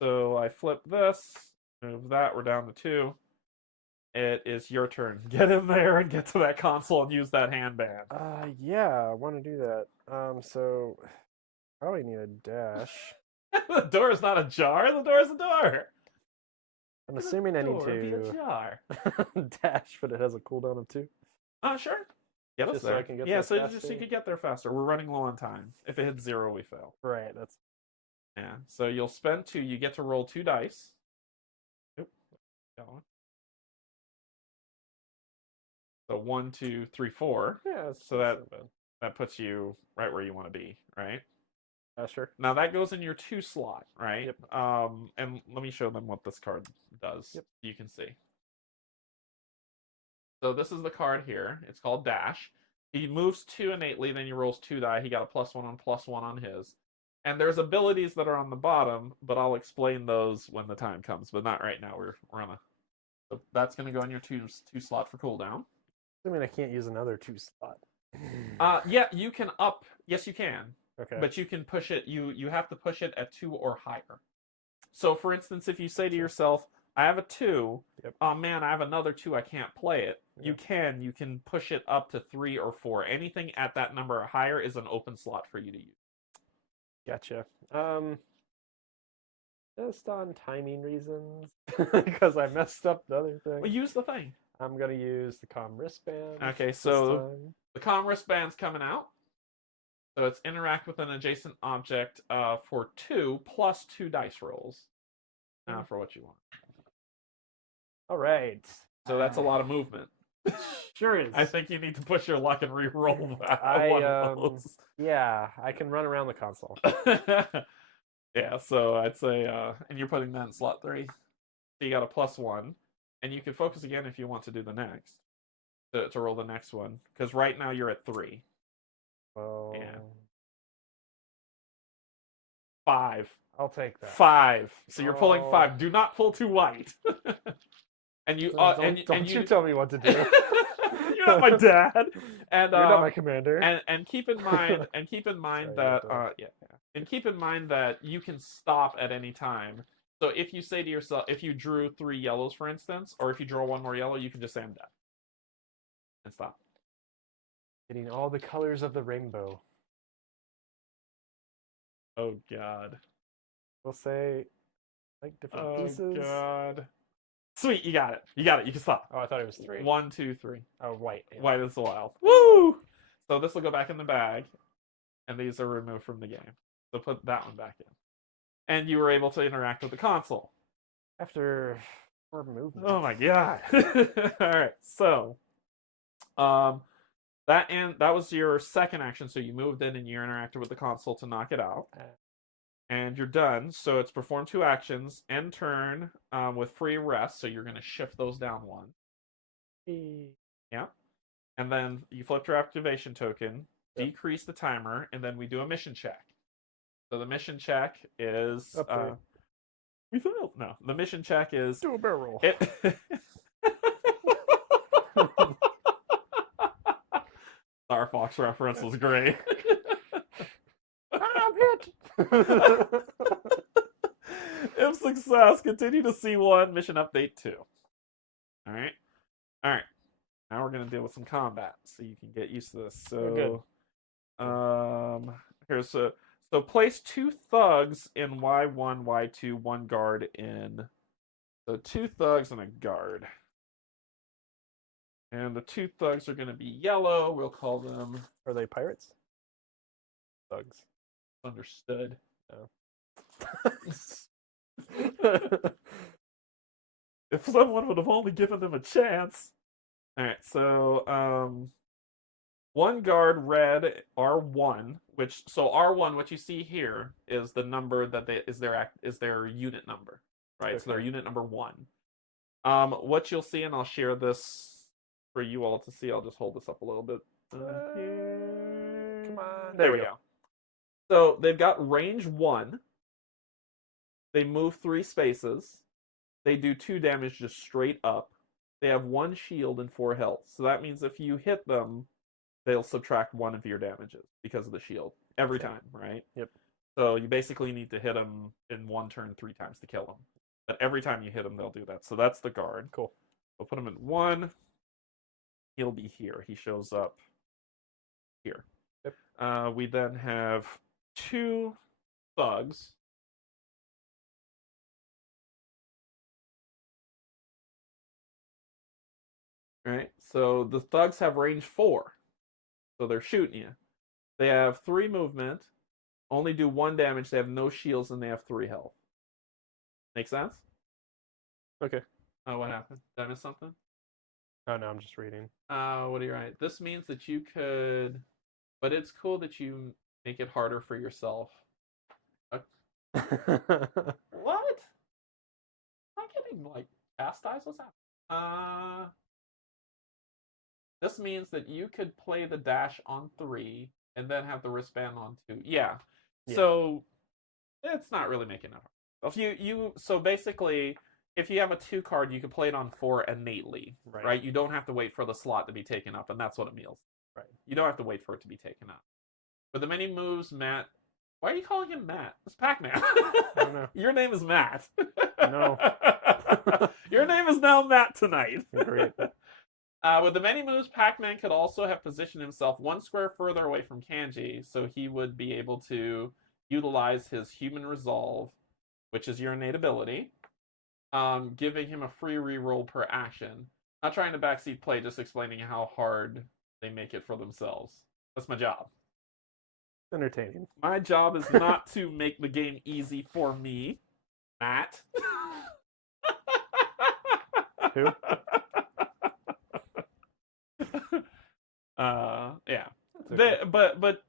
So I flip this, move that, we're down to 2. It is your turn. Get in there and get to that console and use that handband. Yeah, I want to do that. So probably need a dash. The door is not ajar, the door is a door. I'm assuming I need to be ajar. dash, but it has a cooldown of 2. Sure. Get us Just there. so I can get yeah, there so faster. just you could get there faster. We're running low on time. If it hits 0, we fail. Right, that's... Yeah, so you'll spend 2. You get to roll 2 dice. Oop, got one. So 1, 2, 3, 4. Yeah, so that puts you right where you want to be, right? Sure. Now that goes in your 2 slot, right? Yep. And let me show them what this card does. Yep. You can see. So this is the card here. It's called Dash. He moves 2 innately, then he rolls 2 die. He got a +1 on his. And there's abilities that are on the bottom, but I'll explain those when the time comes. But not right now. We're on a. So that's going to go in your 2 slot for cooldown. I mean, I can't use another 2 slot. Yeah, you can up. Yes, you can. Okay. But you can push it. You have to push it at 2 or higher. So, for instance, if you say to yourself, "I have a 2. Yep. Oh man, I have another 2. I can't play it." Yep. You can push it up to 3 or 4. Anything at that number or higher is an open slot for you to use. Gotcha. Just on timing reasons, because I messed up the other thing. Well, use the thing. I'm gonna use the comm wristband. Okay, so the comm wristband's coming out. So it's interact with an adjacent object for 2 plus 2 dice rolls. Now for what you want. All right. So that's a lot of movement. Sure is. I think you need to push your luck and re-roll that. Yeah, I can run around the console. Yeah, so I'd say, and you're putting that in slot 3. So you got a +1, and you can focus again if you want to do the next, to roll the next one, because right now you're at 3. Well, yeah. 5. I'll take that. 5. So you're pulling 5. Do not pull too white. And you don't you tell me what to do. You're not my dad. And you're not my commander. And keep in mind that you can stop at any time. So if you say to yourself, if you drew 3 yellows, for instance, or if you draw 1 more yellow, you can just say I'm dead and stop. Getting all the colors of the rainbow. Oh God. We'll say like different pieces. Oh God. Sweet, you got it. You got it. You can stop. Oh, I thought it was 3. 1, 2, 3. Oh, white. Yeah. White is wild. Woo! So this will go back in the bag, and these are removed from the game. So put that one back in. And you were able to interact with the console. After 4 movements. Oh my God. Alright, so that was your second action, so you moved in and you interacted with the console to knock it out. And you're done. So it's perform 2 actions, end turn with free rest. So you're going to shift those down 1. Yeah. And then you flip your activation token, decrease the timer, and then we do a mission check. So the mission check is we failed. No, the mission check is do a barrel roll. Star Fox reference was great. I'm hit. If success, continue to C1, mission update 2. Alright. Alright. Now we're gonna deal with some combat, so you can get used to this. So here's so place 2 thugs in Y1, Y2, 1 guard in. So 2 thugs and a guard. And the 2 thugs are gonna be yellow. We'll call them. Are they pirates? Thugs. Understood. Oh. If someone would have only given them a chance. Alright, so 1 guard red R1, so R1, what you see here is the number that is their unit number, right? Okay. So their unit number 1. What you'll see, and I'll share this for you all to see. I'll just hold this up a little bit. Come on. There we go. So they've got range 1. They move 3 spaces. They do 2 damage just straight up. They have 1 shield and 4 health. So that means if you hit them, they'll subtract 1 of your damages because of the shield every time, right? Yep. So you basically need to hit them in 1 turn 3 times to kill them. But every time you hit them, they'll do that. So that's the guard. Cool. We'll put him in 1. He'll be here. He shows up here. Yep. We then have 2 thugs. Right, so the thugs have range 4, so they're shooting you. They have 3 movement, only do 1 damage. They have no shields and they have 3 health. Make sense? Okay. Oh, what happened? Did I miss something? Oh no, I'm just reading. What are you writing? This means that you could, but it's cool that you make it harder for yourself. What? Am I getting like chastised? What's happening? This means that you could play the dash on 3 and then have the wristband on 2. Yeah. So it's not really making it hard. So basically, if you have a 2 card, you can play it on 4 innately, right? You don't have to wait for the slot to be taken up, and that's what it means. Right. You don't have to wait for it to be taken up. But the many moves, Matt. Why are you calling him Matt? It's Pac-Man. I don't know. Your name is Matt. No. Your name is now Matt tonight. Great. With the many moves, Pac-Man could also have positioned himself 1 square further away from Canje, so he would be able to utilize his human resolve, which is your innate ability, giving him a free reroll per action. Not trying to backseat play, just explaining how hard they make it for themselves. That's my job. Entertaining. My job is not to make the game easy for me, Matt. Who? Yeah. Okay. But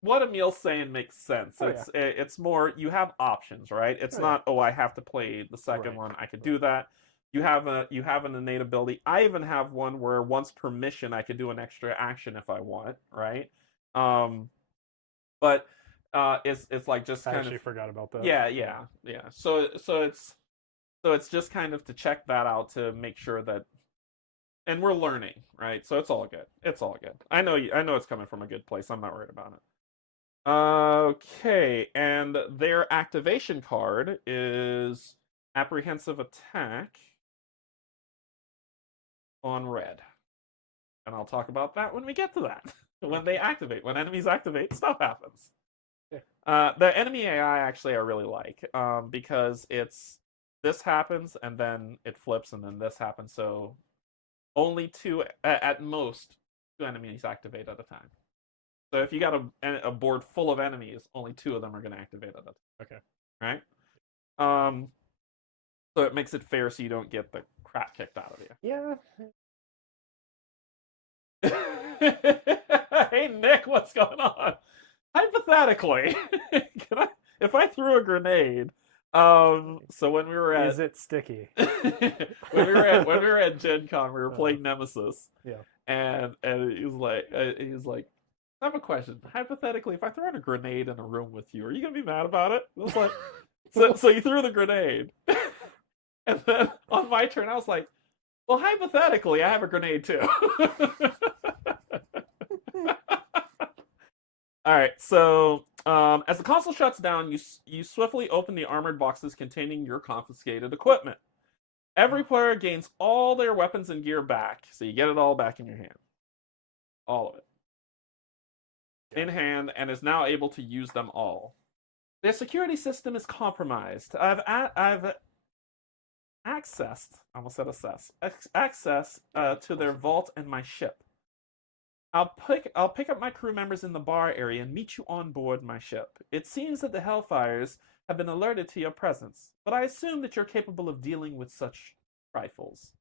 what Emil's saying makes sense. It's more, you have options, right? It's not, I have to play the second one. I could do that. You have an innate ability. I even have one where once per mission I could do an extra action if I want, right? But it's like just kind of. I actually forgot about that. Yeah. So it's just kind of to check that out to make sure that. And we're learning, right? So it's all good. It's all good. I know it's coming from a good place. I'm not worried about it. Okay, and their activation card is Apprehensive Attack on red. And I'll talk about that when we get to that. When they activate. When enemies activate, stuff happens. Yeah. The enemy AI actually I really like, because this happens, and then it flips, and then this happens, so only 2, at most, 2 enemies activate at a time. So if you got a board full of enemies, only 2 of them are going to activate at a time. Okay. Right? So it makes it fair so you don't get the crap kicked out of you. Yeah. Hey, Nick, what's going on? Hypothetically, if I threw a grenade... so when we were at... Is it sticky? when we were at Gen Con, we were playing Nemesis. Yeah. And he was like, I have a question. Hypothetically, if I throw in a grenade in a room with you, are you gonna be mad about it? I was like, so you threw the grenade. And then on my turn, I was like, well, hypothetically, I have a grenade too. All right. So, as the console shuts down, you swiftly open the armored boxes containing your confiscated equipment. Every player gains all their weapons and gear back, so you get it all back in your hand, all of it, in hand, and is now able to use them all. Their security system is compromised. I've accessed, I almost said access to their vault and my ship. I'll pick up my crew members in the bar area and meet you on board my ship. It seems that the Hellfires have been alerted to your presence, but I assume that you're capable of dealing with such trifles.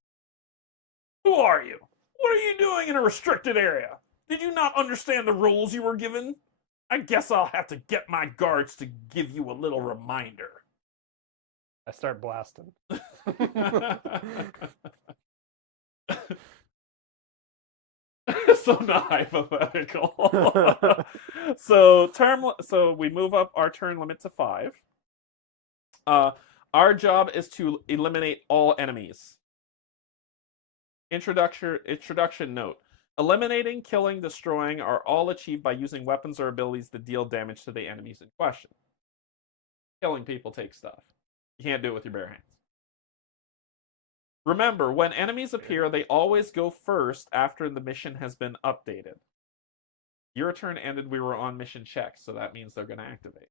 Who are you? What are you doing in a restricted area? Did you not understand the rules you were given? I guess I'll have to get my guards to give you a little reminder. I start blasting. So not hypothetical. So we move up our turn limit to 5. Our job is to eliminate all enemies. Introduction note. Eliminating, killing, destroying are all achieved by using weapons or abilities that deal damage to the enemies in question. Killing people takes stuff. You can't do it with your bare hands. Remember, when enemies appear, they always go first after the mission has been updated. Your turn ended, we were on mission check, so that means they're going to activate.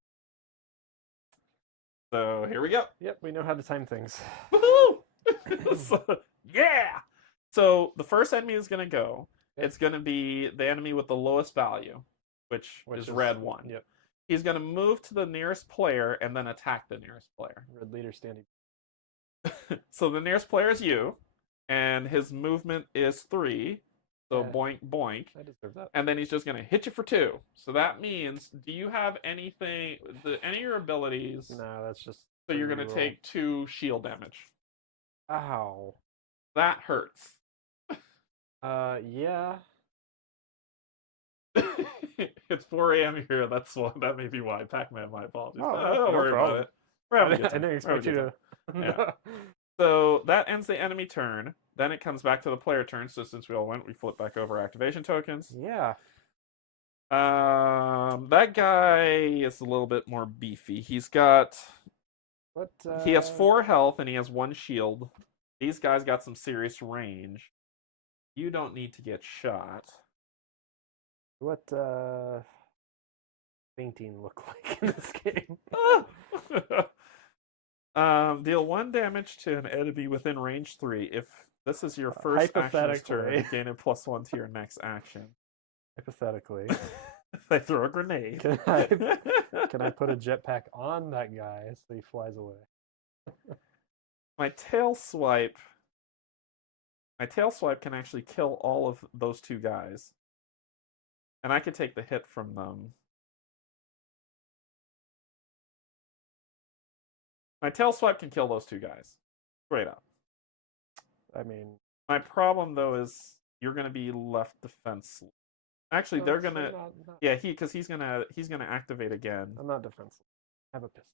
So, here we go. Yep, we know how to time things. Woohoo! Yeah! So, the first enemy is going to go. Yep. It's going to be the enemy with the lowest value, which is red 1. Yep. He's going to move to the nearest player and then attack the nearest player. Red leader standing. So the nearest player is you, and his movement is 3. So boink, boink. I deserve that. And then he's just going to hit you for 2. So that means, do you have anything, any of your abilities? No, that's just... So you're going to take 2 shield damage. Ow. That hurts. Yeah. It's 4 a.m. here. That may be why. Pac-Man, my apologies. Oh, don't worry about it. I didn't expect you to... Yeah. So that ends the enemy turn. Then it comes back to the player turn. So since we all went, we flip back over activation tokens. Yeah. That guy is a little bit more beefy. He's got... What? He has 4 health and he has 1 shield. These guys got some serious range. You don't need to get shot. What fainting look like in this game? Deal 1 damage to an enemy within range 3. If this is your first action turn, gain a +1 to your next action. Hypothetically. I throw a grenade. Can I put a jetpack on that guy so he flies away? My tail swipe can actually kill all of those 2 guys. And I could take the hit from them. My tail swipe can kill those 2 guys. Straight up. I mean... My problem, though, is you're going to be left defenseless. Actually, they're going to... Yeah, because he's gonna activate again. I'm not defenseless. I have a pistol.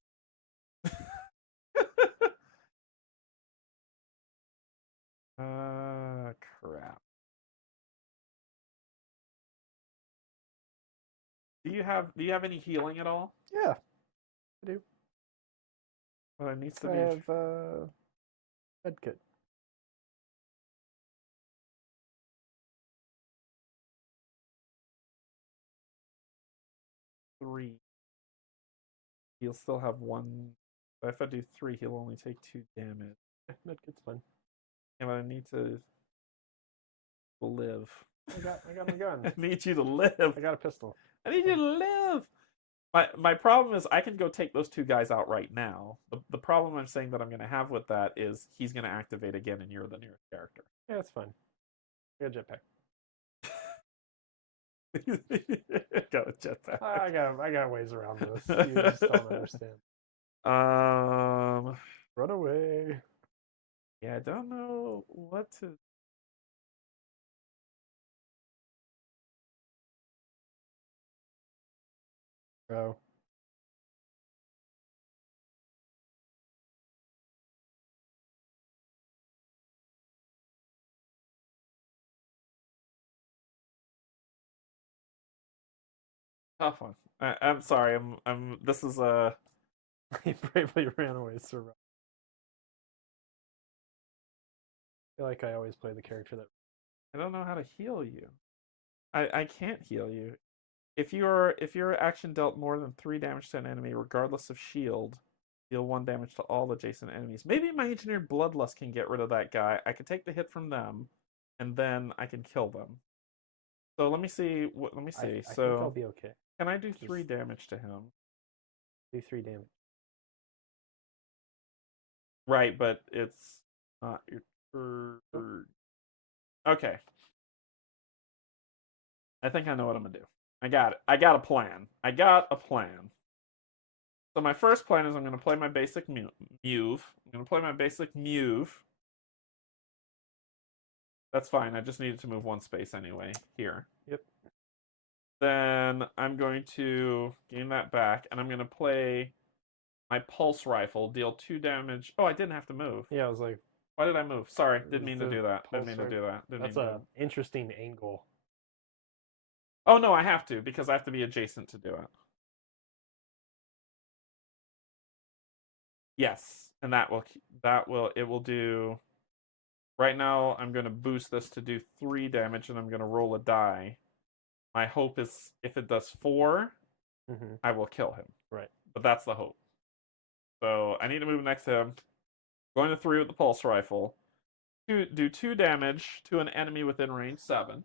Crap. Do you have any healing at all? Yeah, I do. Well, it needs to I be. have med kit. Three. He'll still have 1. If I do 3, he'll only take 2 damage. Med kit's fine. And I need to live. I got my gun. I need you to live. I got a pistol. I need you to live. My problem is I can go take those 2 guys out right now. The problem I'm saying that I'm going to have with that is he's going to activate again and you're the nearest character. Yeah, that's fine. I got a jetpack. Got a jetpack. I got ways around this. You just don't understand. Run away. Yeah, I don't know what to... Oh. Tough one. I'm sorry. This is a. He bravely ran away, survived. I feel like I always play the character that. I don't know how to heal you. I can't heal you. If your action dealt more than 3 damage to an enemy, regardless of shield, deal 1 damage to all adjacent enemies. Maybe my engineered bloodlust can get rid of that guy. I could take the hit from them, and then I can kill them. So let me see. Let me see. I think I'll be okay. Can I do 3 damage to him? Do 3 damage. Right, but it's not your turn. Okay. I think I know what I'm gonna do. I got it. I got a plan. So my first plan is I'm gonna play my basic move. That's fine. I just needed to move 1 space anyway. Here. Yep. Then I'm going to gain that back, and I'm going to play my pulse rifle, deal 2 damage. Oh, I didn't have to move. Yeah, I was like, why did I move? Sorry, didn't mean to do that. That's an interesting angle. Oh no, I have to because I have to be adjacent to do it. Yes, and it will do. Right now, I'm going to boost this to do 3 damage, and I'm going to roll a die. My hope is if it does 4, I will kill him. Right. But that's the hope. So I need to move next to him. Going to 3 with the pulse rifle. Do 2 damage to an enemy within range 7.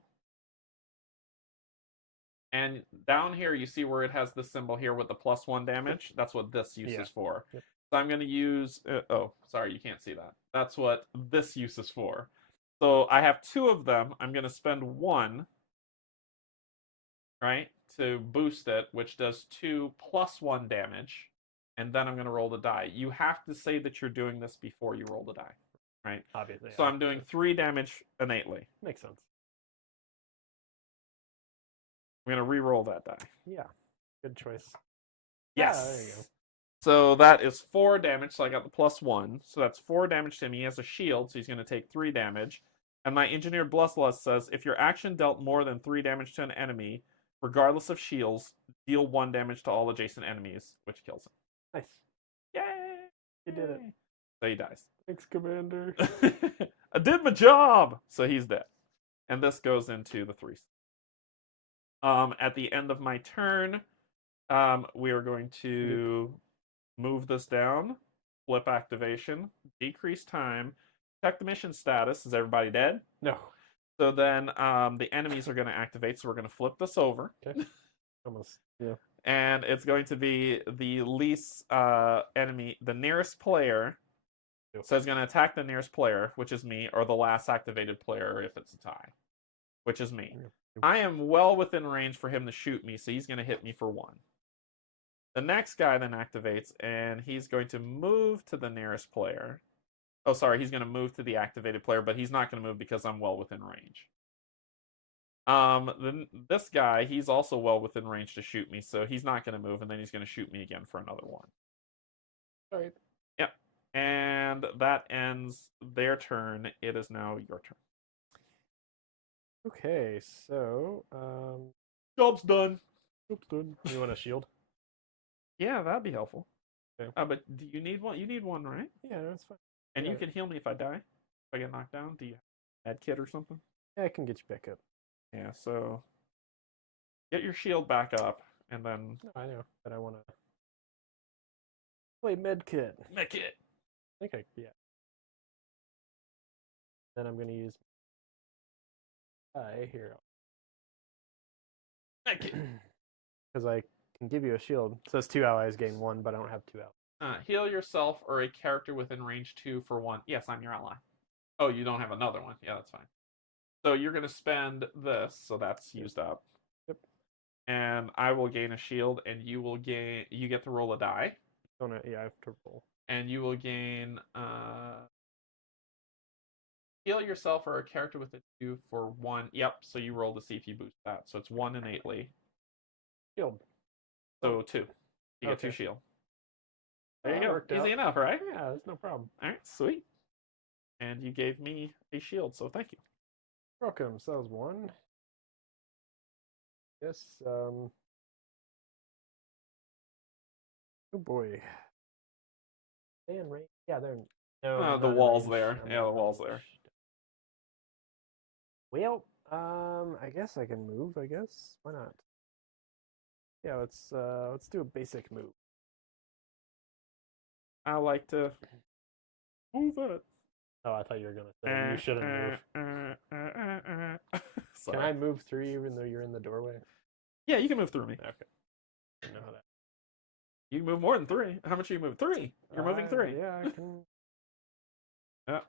And down here, you see where it has the symbol here with the +1 damage? That's what this use is for. Yep. So I'm going to use... oh, sorry, you can't see that. That's what this use is for. So I have 2 of them. I'm going to spend 1, right, to boost it, which does 2 +1 damage. And then I'm going to roll the die. You have to say that you're doing this before you roll the die, right? Obviously. So I'm doing 3 damage innately. Makes sense. I'm going to re-roll that die. Yeah. Good choice. Yes. Ah, there you go. So that is 4 damage, so I got the +1. So that's 4 damage to him. He has a shield, so he's going to take 3 damage. And my Engineered Bloodlust says, if your action dealt more than 3 damage to an enemy, regardless of shields, deal 1 damage to all adjacent enemies, which kills him. Nice. Yay! You did it. So he dies. Thanks, Commander. I did my job! So he's dead. And this goes into the 3. At the end of my turn, we are going to move this down, flip activation, decrease time, check the mission status. Is everybody dead? No. So then the enemies are going to activate, so we're going to flip this over. Okay. Almost, yeah. And it's going to be the least enemy, the nearest player. Yep. So it's going to attack the nearest player, which is me, or the last activated player if it's a tie, which is me. Yep. I am well within range for him to shoot me, so he's going to hit me for 1. The next guy then activates, and he's going to move to the nearest player. Oh, sorry, he's going to move to the activated player, but he's not going to move because I'm well within range. This guy, he's also well within range to shoot me, so he's not going to move, and then he's going to shoot me again for another 1. All right. Yep. And that ends their turn. It is now your turn. Okay, so job's done. Job's done. You want a shield? Yeah, that'd be helpful. Okay. But do you need one? You need 1, right? Yeah, that's fine. And you can heal me if I die. If I get knocked down. Do you have a med kit or something? Yeah, I can get you back up. Yeah, so get your shield back up, and then... No, I know, but I want to play med kit. Med kit! I think yeah. Then I'm going to use... here. Med kit! Because I can give you a shield. It says 2 allies gain 1, but I don't have 2 allies. Heal yourself or a character within range 2 for 1. Yes, I'm your ally. Oh, you don't have another one. Yeah, that's fine. So you're going to spend this, so that's used up. Yep. And I will gain a shield, and you will gain... You get to roll a die. Oh, no, yeah, I have to roll. And you will gain... heal yourself or a character with a 2 for 1. Yep, so you roll to see if you boost that. So it's 1 innately. Shield. So 2. You get 2 shield. There you go. Easy out. Enough, right? Yeah, that's no problem. All right, sweet. And you gave me a shield, so thank you. Welcome. So that was 1. Yes. Oh boy. And right, yeah, they're no. The wall's there. Yeah, the wall's there. Well, I guess I can move. I guess why not? Yeah, let's do a basic move. I like to move it. Oh, I thought you were gonna say you shouldn't move. Can I move through you even though you're in the doorway? Yeah, you can move through me. Okay. I know how that. You can move more than 3. How much are you moving? 3. You're moving 3. Yeah, I can. Yeah.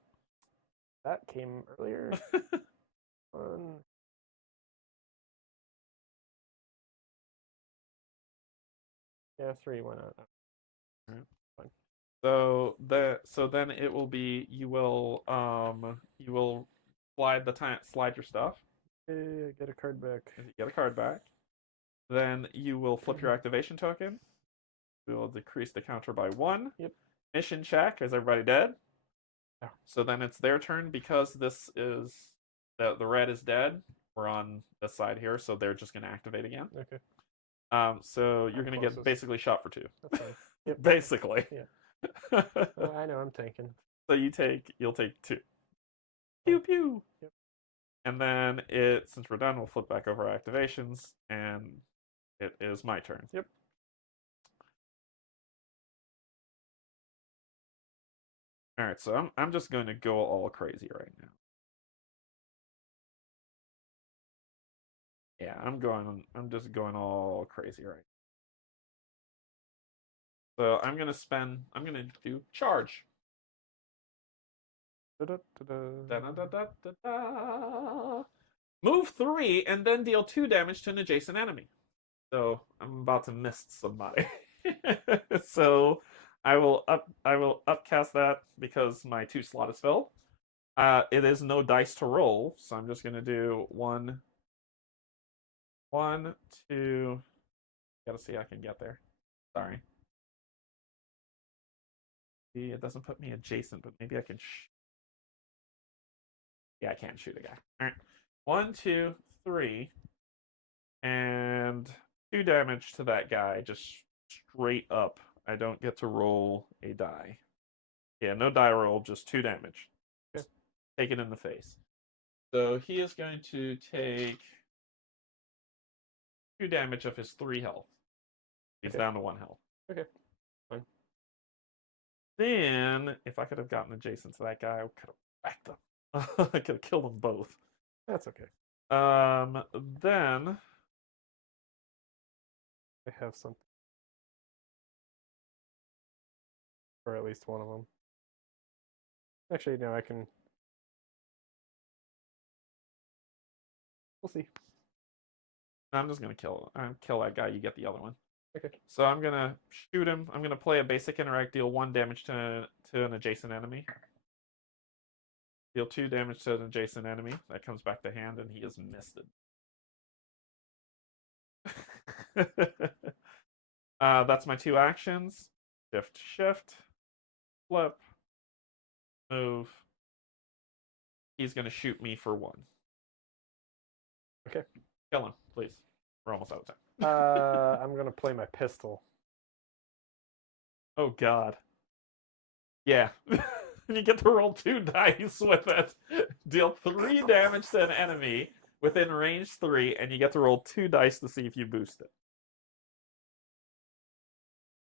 That came earlier. 1. Yeah, 3. Why not? Fine. So then it will be you will slide your stuff. Hey, get a card back. You get a card back. Then you will flip your activation token. We will decrease the counter by 1. Yep. Mission check. Is everybody dead? Oh. So then it's their turn because this is the red is dead. We're on this side here, so they're just going to activate again. Okay. So you're going to get basically shot for 2. That's fine. Yep. Basically. Yeah. I know I'm tanking. So you'll take 2. Pew pew. Yep. And then since we're done, we'll flip back over our activations, and it is my turn. Yep. All right, so I'm just going to go all crazy right now. Yeah, I'm just going all crazy right now. So I'm going to do charge. Move 3 and then deal 2 damage to an adjacent enemy. So I'm about to miss somebody. So I will upcast that because my 2 slot is filled. It is no dice to roll, so I'm just gonna do 1, 2. Gotta see I can get there. Sorry. See, it doesn't put me adjacent, but maybe I can. Yeah, I can shoot a guy. All right. 1, 2, 3, and 2 damage to that guy, just straight up. I don't get to roll a die. Yeah, no die roll, just 2 damage. Just take it in the face. So he is going to take 2 damage of his 3 health. He's down to 1 health. Okay, fine. Then, if I could have gotten adjacent to that guy, I could have whacked them. I could have killed them both. That's okay. Then I have something, or at least one of them. Actually, no, I can. We'll see. I'm just gonna kill that guy. You get the other one. Okay. So I'm gonna shoot him. I'm gonna play a basic interact, deal 1 damage to an adjacent enemy. Deal 2 damage to an adjacent enemy. That comes back to hand, and he is misted. That's my 2 actions. Shift, flip, move. He's gonna shoot me for 1. Okay. Kill him, please. We're almost out of time. I'm gonna play my pistol. Oh God. Yeah. You get to roll 2 dice with it. Deal 3 damage to an enemy within range 3, and you get to roll 2 dice to see if you boost it.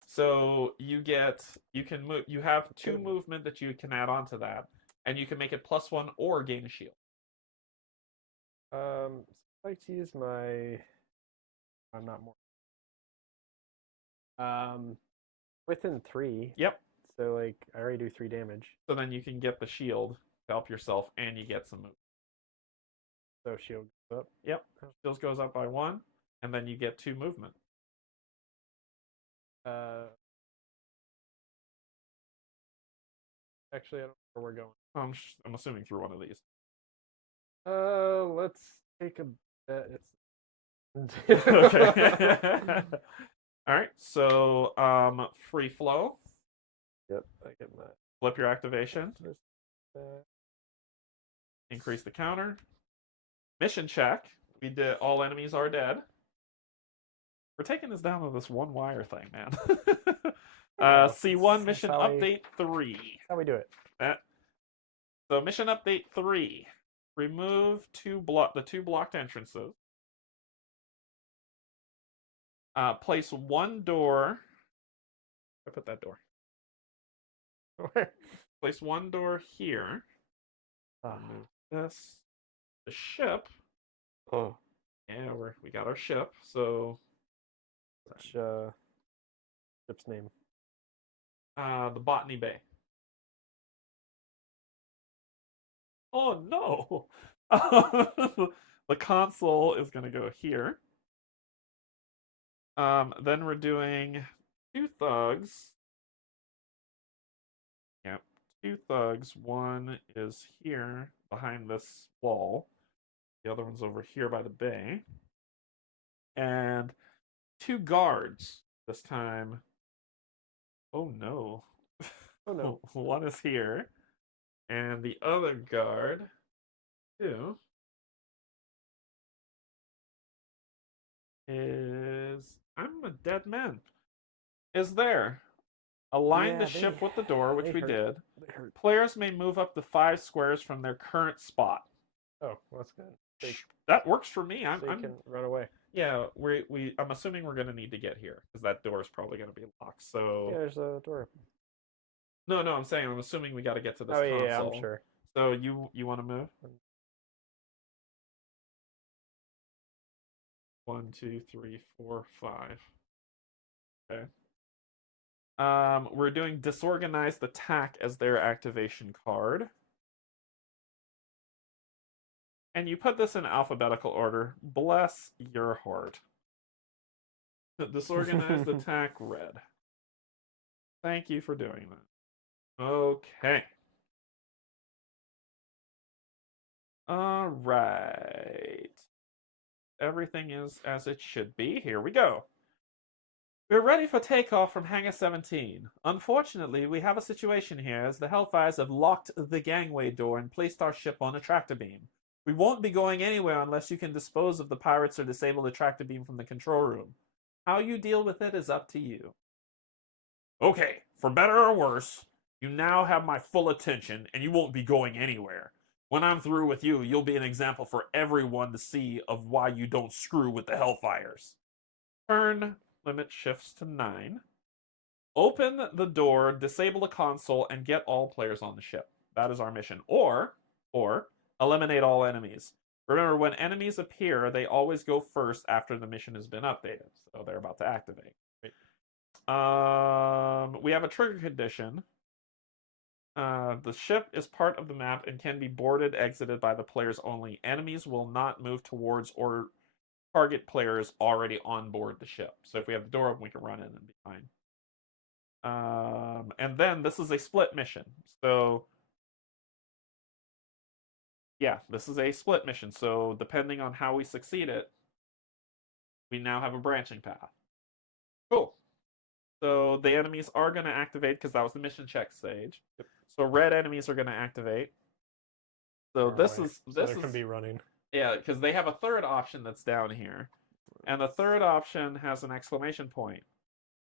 So you can move. You have 2 movement that you can add on to that, and you can make it +1 or gain a shield. I'd like to use my. I'm not more. Within 3. Yep. So like I already do 3 damage. So then you can get the shield to help yourself, and you get some move. So shield goes up. Yep. Shield goes up by 1, and then you get 2 movement. Actually, I don't know where we're going. I'm assuming through one of these. Let's take a bet. It's okay. All right. So, free flow. Yep, I get my. Flip your activation. Increase the counter. Mission check. We did. All enemies are dead. We're taking this down to this 1 wire thing, man. C1 mission update 3. That's how we do it. So mission update 3. Remove the two blocked entrances. Place one door. I put that door. Place one door here. Remove this. The ship. Oh. Yeah, we got our ship. So. Which ship's name? The Botany Bay. Oh no! The console is going to go here. Then we're doing 2 thugs. Yep, 2 thugs. One is here behind this wall. The other one's over here by the bay. And 2 guards this time. Oh no. Oh no. One is here. And the other guard, too, is... I'm a dead man. Is there. Align the ship with the door, which we did. Players may move up to 5 squares from their current spot. Oh, well, that's good. That works for me. I can run away. Yeah, I'm assuming we're going to need to get here, because that door is probably going to be locked, so... Yeah, there's a door. No, I'm assuming we got to get to this console. Yeah, I'm sure. So you want to move? 1, 2, 3, 4, 5. Okay. We're doing disorganized attack as their activation card. And you put this in alphabetical order. Bless your heart. Disorganized attack red. Thank you for doing that. Okay. All right. Everything is as it should be. Here we go. We're ready for takeoff from Hangar 17. Unfortunately, we have a situation here as the Hellfires have locked the gangway door and placed our ship on a tractor beam. We won't be going anywhere unless you can dispose of the pirates or disable the tractor beam from the control room. How you deal with it is up to you. Okay, for better or worse, you now have my full attention and you won't be going anywhere. When I'm through with you, you'll be an example for everyone to see of why you don't screw with the Hellfires. Turn limit shifts to 9. Open the door, disable the console, and get all players on the ship. That is our mission. Or eliminate all enemies. Remember, when enemies appear, they always go first after the mission has been updated. So they're about to activate. We have a trigger condition. The ship is part of the map and can be boarded, exited by the players only. Enemies will not move towards or target players already on board the ship. So if we have the door open, we can run in and be fine. And then this is a split mission. So yeah, this is a split mission. So depending on how we succeed it, we now have a branching path. Cool. So the enemies are going to activate because that was the mission check stage. Yep. So red enemies are going to activate. So this is can be running. Yeah, because they have a third option that's down here, and the third option has an exclamation point.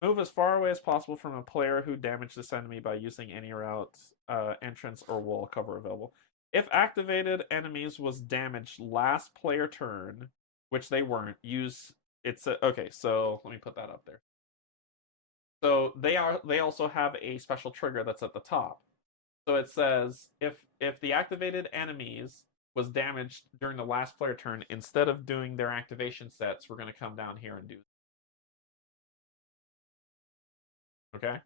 Move as far away as possible from a player who damaged this enemy by using any route, entrance, or wall cover available. If activated enemies was damaged last player turn, which they weren't, okay, so let me put that up there. So they also have a special trigger that's at the top. So it says if the activated enemies was damaged during the last player turn, instead of doing their activation sets, we're going to come down here and do. Okay?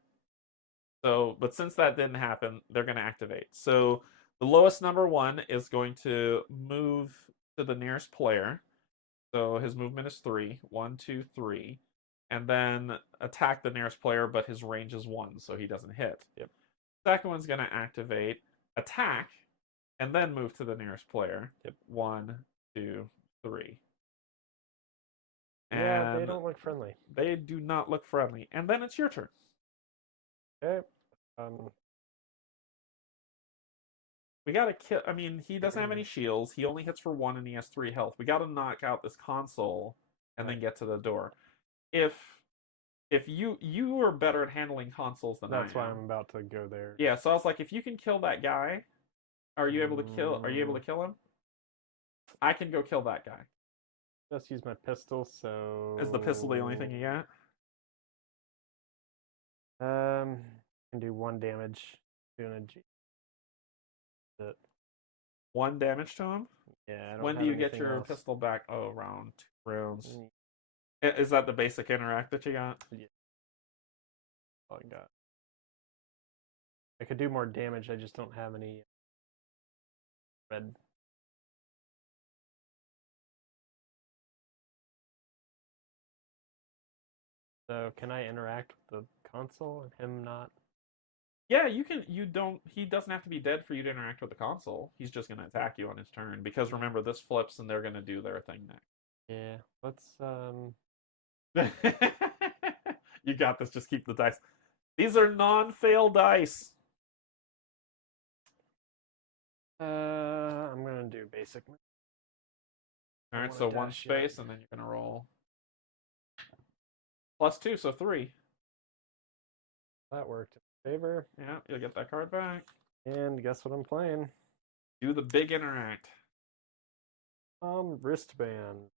So, but since that didn't happen, they're going to activate. So the lowest number 1 is going to move to the nearest player. So his movement is 3. 1, 2, 3. And then attack the nearest player, but his range is 1, so he doesn't hit. Yep. Second one's going to activate, attack, and then move to the nearest player. Yep. 1, 2, 3. Yeah, they don't look friendly. They do not look friendly. And then it's your turn. Okay. We gotta kill. I mean, he doesn't have any shields. He only hits for 1, and he has 3 health. We gotta knock out this console and then get to the door. If if you are better at handling consoles than I am. That's why I'm about to go there. Yeah, so I was like, if you can kill that guy, are you able to kill him? I can go kill that guy. Just use my pistol, so... Is the pistol the only thing you got? Can do 1 damage. Doing a G. That's it. 1 damage to him? Yeah, I don't When do you get your pistol back? Oh, around 2 rounds. Is that the basic interact that you got? Yeah. All I got. I could do more damage, I just don't have any red. So can I interact with the console and him not? Yeah, you can. He doesn't have to be dead for you to interact with the console. He's just going to attack you on his turn. Because remember, this flips and they're going to do their thing next. Yeah, let's, You got this, just keep the dice. These are non-fail dice. I'm gonna do basic. Alright, so 1 space, and then you're gonna roll. +2, so 3. That worked in favor. Yeah, you'll get that card back. And guess what I'm playing? Do the big interact. Wristband.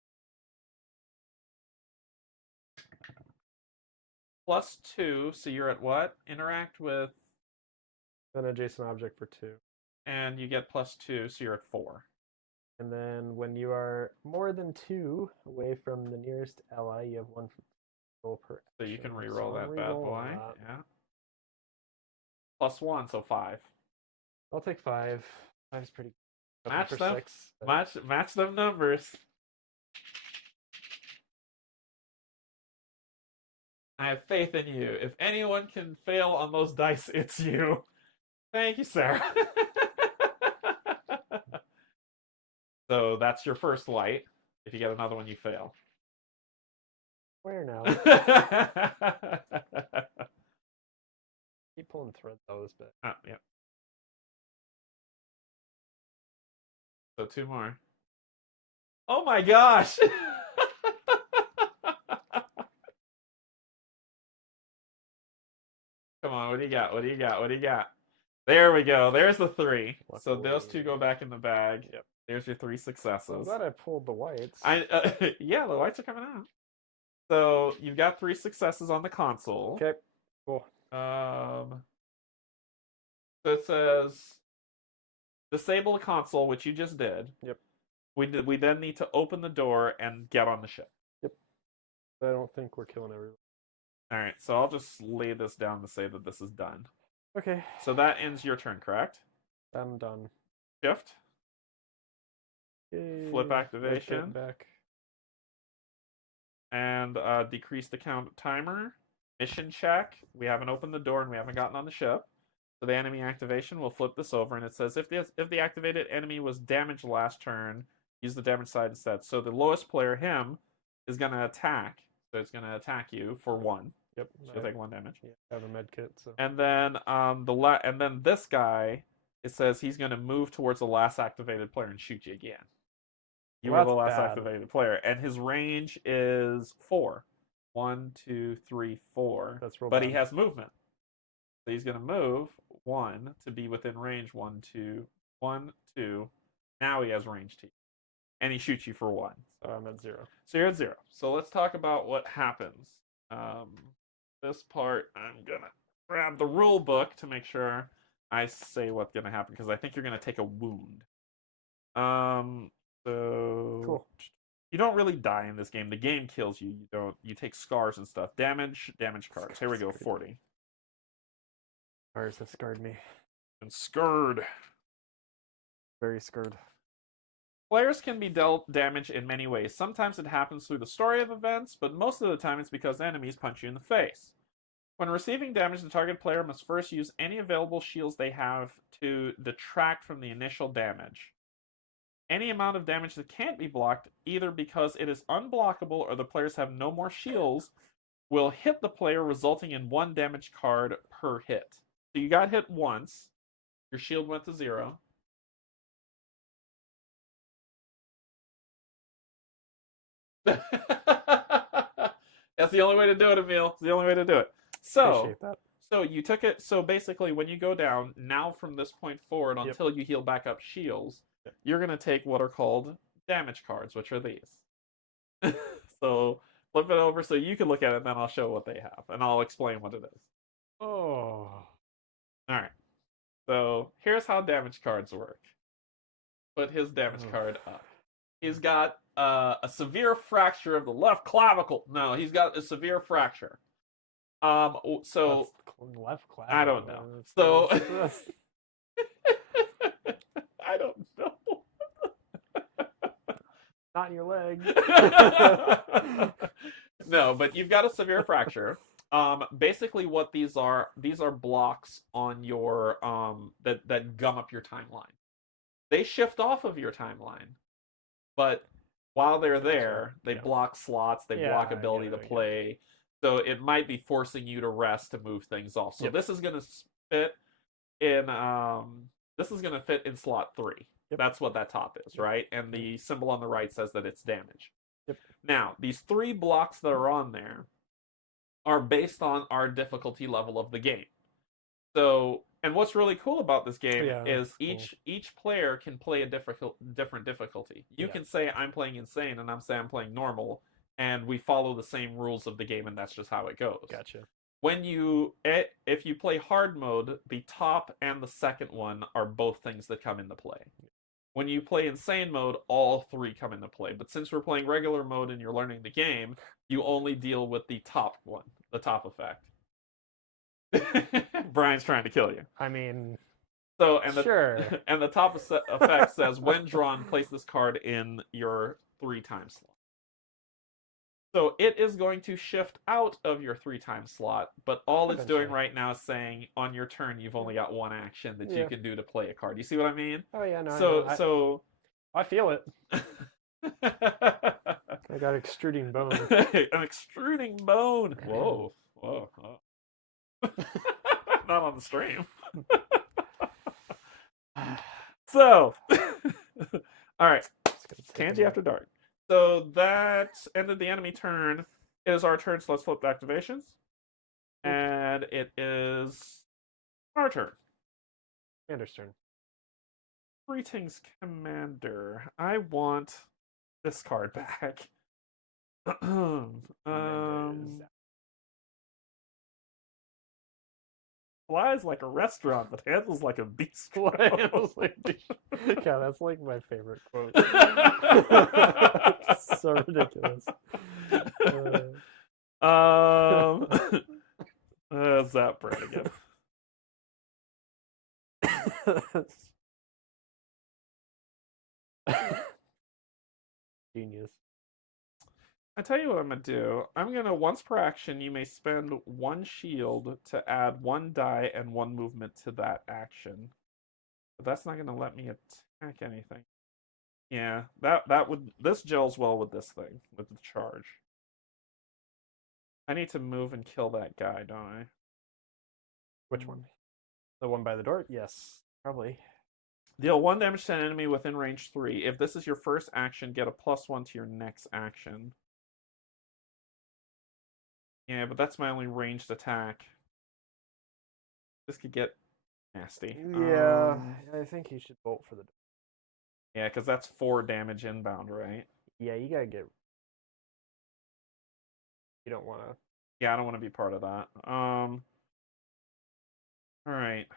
+2, so you're at what? Interact with... An adjacent object for 2. And you get +2, so you're at 4. And then when you are more than 2 away from the nearest ally, you have 1 roll per action. So you can reroll that bad boy. Yeah. +1, so 5. I'll take 5. 5's pretty good. Match them. 6, Match them numbers. I have faith in you. If anyone can fail on those dice, it's you. Thank you, Sarah. So that's your first light. If you get another one, you fail. Where now? Keep pulling thread those, but... Oh, yeah. So 2 more. Oh my gosh! Come on, what do you got? What do you got? What do you got? There we go. There's the 3. Luckily. So those 2 go back in the bag. Yep. There's your 3 successes. I'm glad I pulled the whites. Yeah, the whites are coming out. So you've got 3 successes on the console. Okay, cool. So it says disable the console, which you just did. Yep. We then need to open the door and get on the ship. Yep. I don't think we're killing everyone. All right, so I'll just lay this down to say that this is done. Okay. So that ends your turn, correct? I'm done. Shift. Yay. Flip activation. Back. And decrease the count timer. Mission check. We haven't opened the door and we haven't gotten on the ship. So the enemy activation will flip this over, and it says if the activated enemy was damaged last turn, use the damage side instead. So the lowest player, him, is going to attack. So it's going to attack you for 1. Yep. So you'll take 1 damage. Yeah, I have a med kit. So. And then and then this guy, it says he's going to move towards the last activated player and shoot you again. You are the last activated player, and his range is 4. 1, 2, 3, 4. That's real but bad. he has movement. So he's going to move 1 to be within range. 1, 2, 1, 2. Now he has range to you. And he shoots you for 1. So I'm at 0. So you're at 0. So let's talk about what happens. This part, I'm going to grab the rule book to make sure I say what's going to happen, because I think you're going to take a wound. So cool. You don't really die in this game. The game kills you. You take scars and stuff. Damage cards. Here we go, 40. Scars have scarred me. And scarred. Very scarred. Players can be dealt damage in many ways. Sometimes it happens through the story of events, but most of the time it's because enemies punch you in the face. When receiving damage, the target player must first use any available shields they have to detract from the initial damage. Any amount of damage that can't be blocked, either because it is unblockable or the players have no more shields, will hit the player, resulting in 1 damage card per hit. So you got hit once. Your shield went to 0. That's the only way to do it, Emil. It's the only way to do it. So, Appreciate that. so you took it. So basically, when you go down, now from this point forward, until you heal back up shields, you're going to take what are called damage cards, which are these. So flip it over so you can look at it, and then I'll show what they have, and I'll explain what it is. Oh. All right. So here's how damage cards work. Put his damage card up. He's got a severe fracture of the left clavicle. No, he's got a severe fracture. So left clavicle. I don't know. So I don't know. Not in your leg. No, but you've got a severe fracture. Basically, what these are blocks on your that gum up your timeline. They shift off of your timeline, but while they're there, they block slots. They block ability to play. So it might be forcing you to rest to move things off. So this is gonna fit in. This is gonna fit in slot 3. That's what that top is, right? And the symbol on the right says that it's damage. Now, these 3 blocks that are on there are based on our difficulty level of the game. So, and what's really cool about this game is each player can play a different difficulty. You can say I'm playing insane, and I'm saying I'm playing normal, and we follow the same rules of the game, and that's just how it goes. Gotcha. When if you play hard mode, the top and the second one are both things that come into play. When you play insane mode, all 3 come into play. But since we're playing regular mode and you're learning the game, you only deal with the top one, the top effect. Brian's trying to kill you. I mean, so and the top effect says when drawn, place this card in your 3-time slot. So it is going to shift out of your 3-time slot, but all it's doing right now is saying on your turn you've only got 1 action that you can do to play a card. You see what I mean? Oh yeah, no. So I feel it. I got extruding bone. An extruding bone. Whoa. Not on the stream. So, all right. Canje after dark. So that ended the enemy turn. It is our turn, so let's flip activations. And it is our turn. Commander's turn. Greetings, Commander. I want this card back. Flies like a restaurant, but handles like a bistro. Yeah, that's like my favorite quote. So ridiculous. Zap Brannigan. Genius. I tell you what I'm gonna do. I'm gonna once per action, you may spend 1 shield to add 1 die and 1 movement to that action. But that's not gonna let me attack anything. Yeah, that would this gels well with this thing, with the charge. I need to move and kill that guy, don't I? Which one? The one by the door? Yes, probably. Deal 1 damage to an enemy within range 3. If this is your first action, get a +1 to your next action. Yeah, but that's my only ranged attack. This could get nasty. Yeah, I think you should bolt for the door. Yeah, because that's 4 damage inbound, right? Yeah, you gotta get... You don't want to... Yeah, I don't want to be part of that. Alright.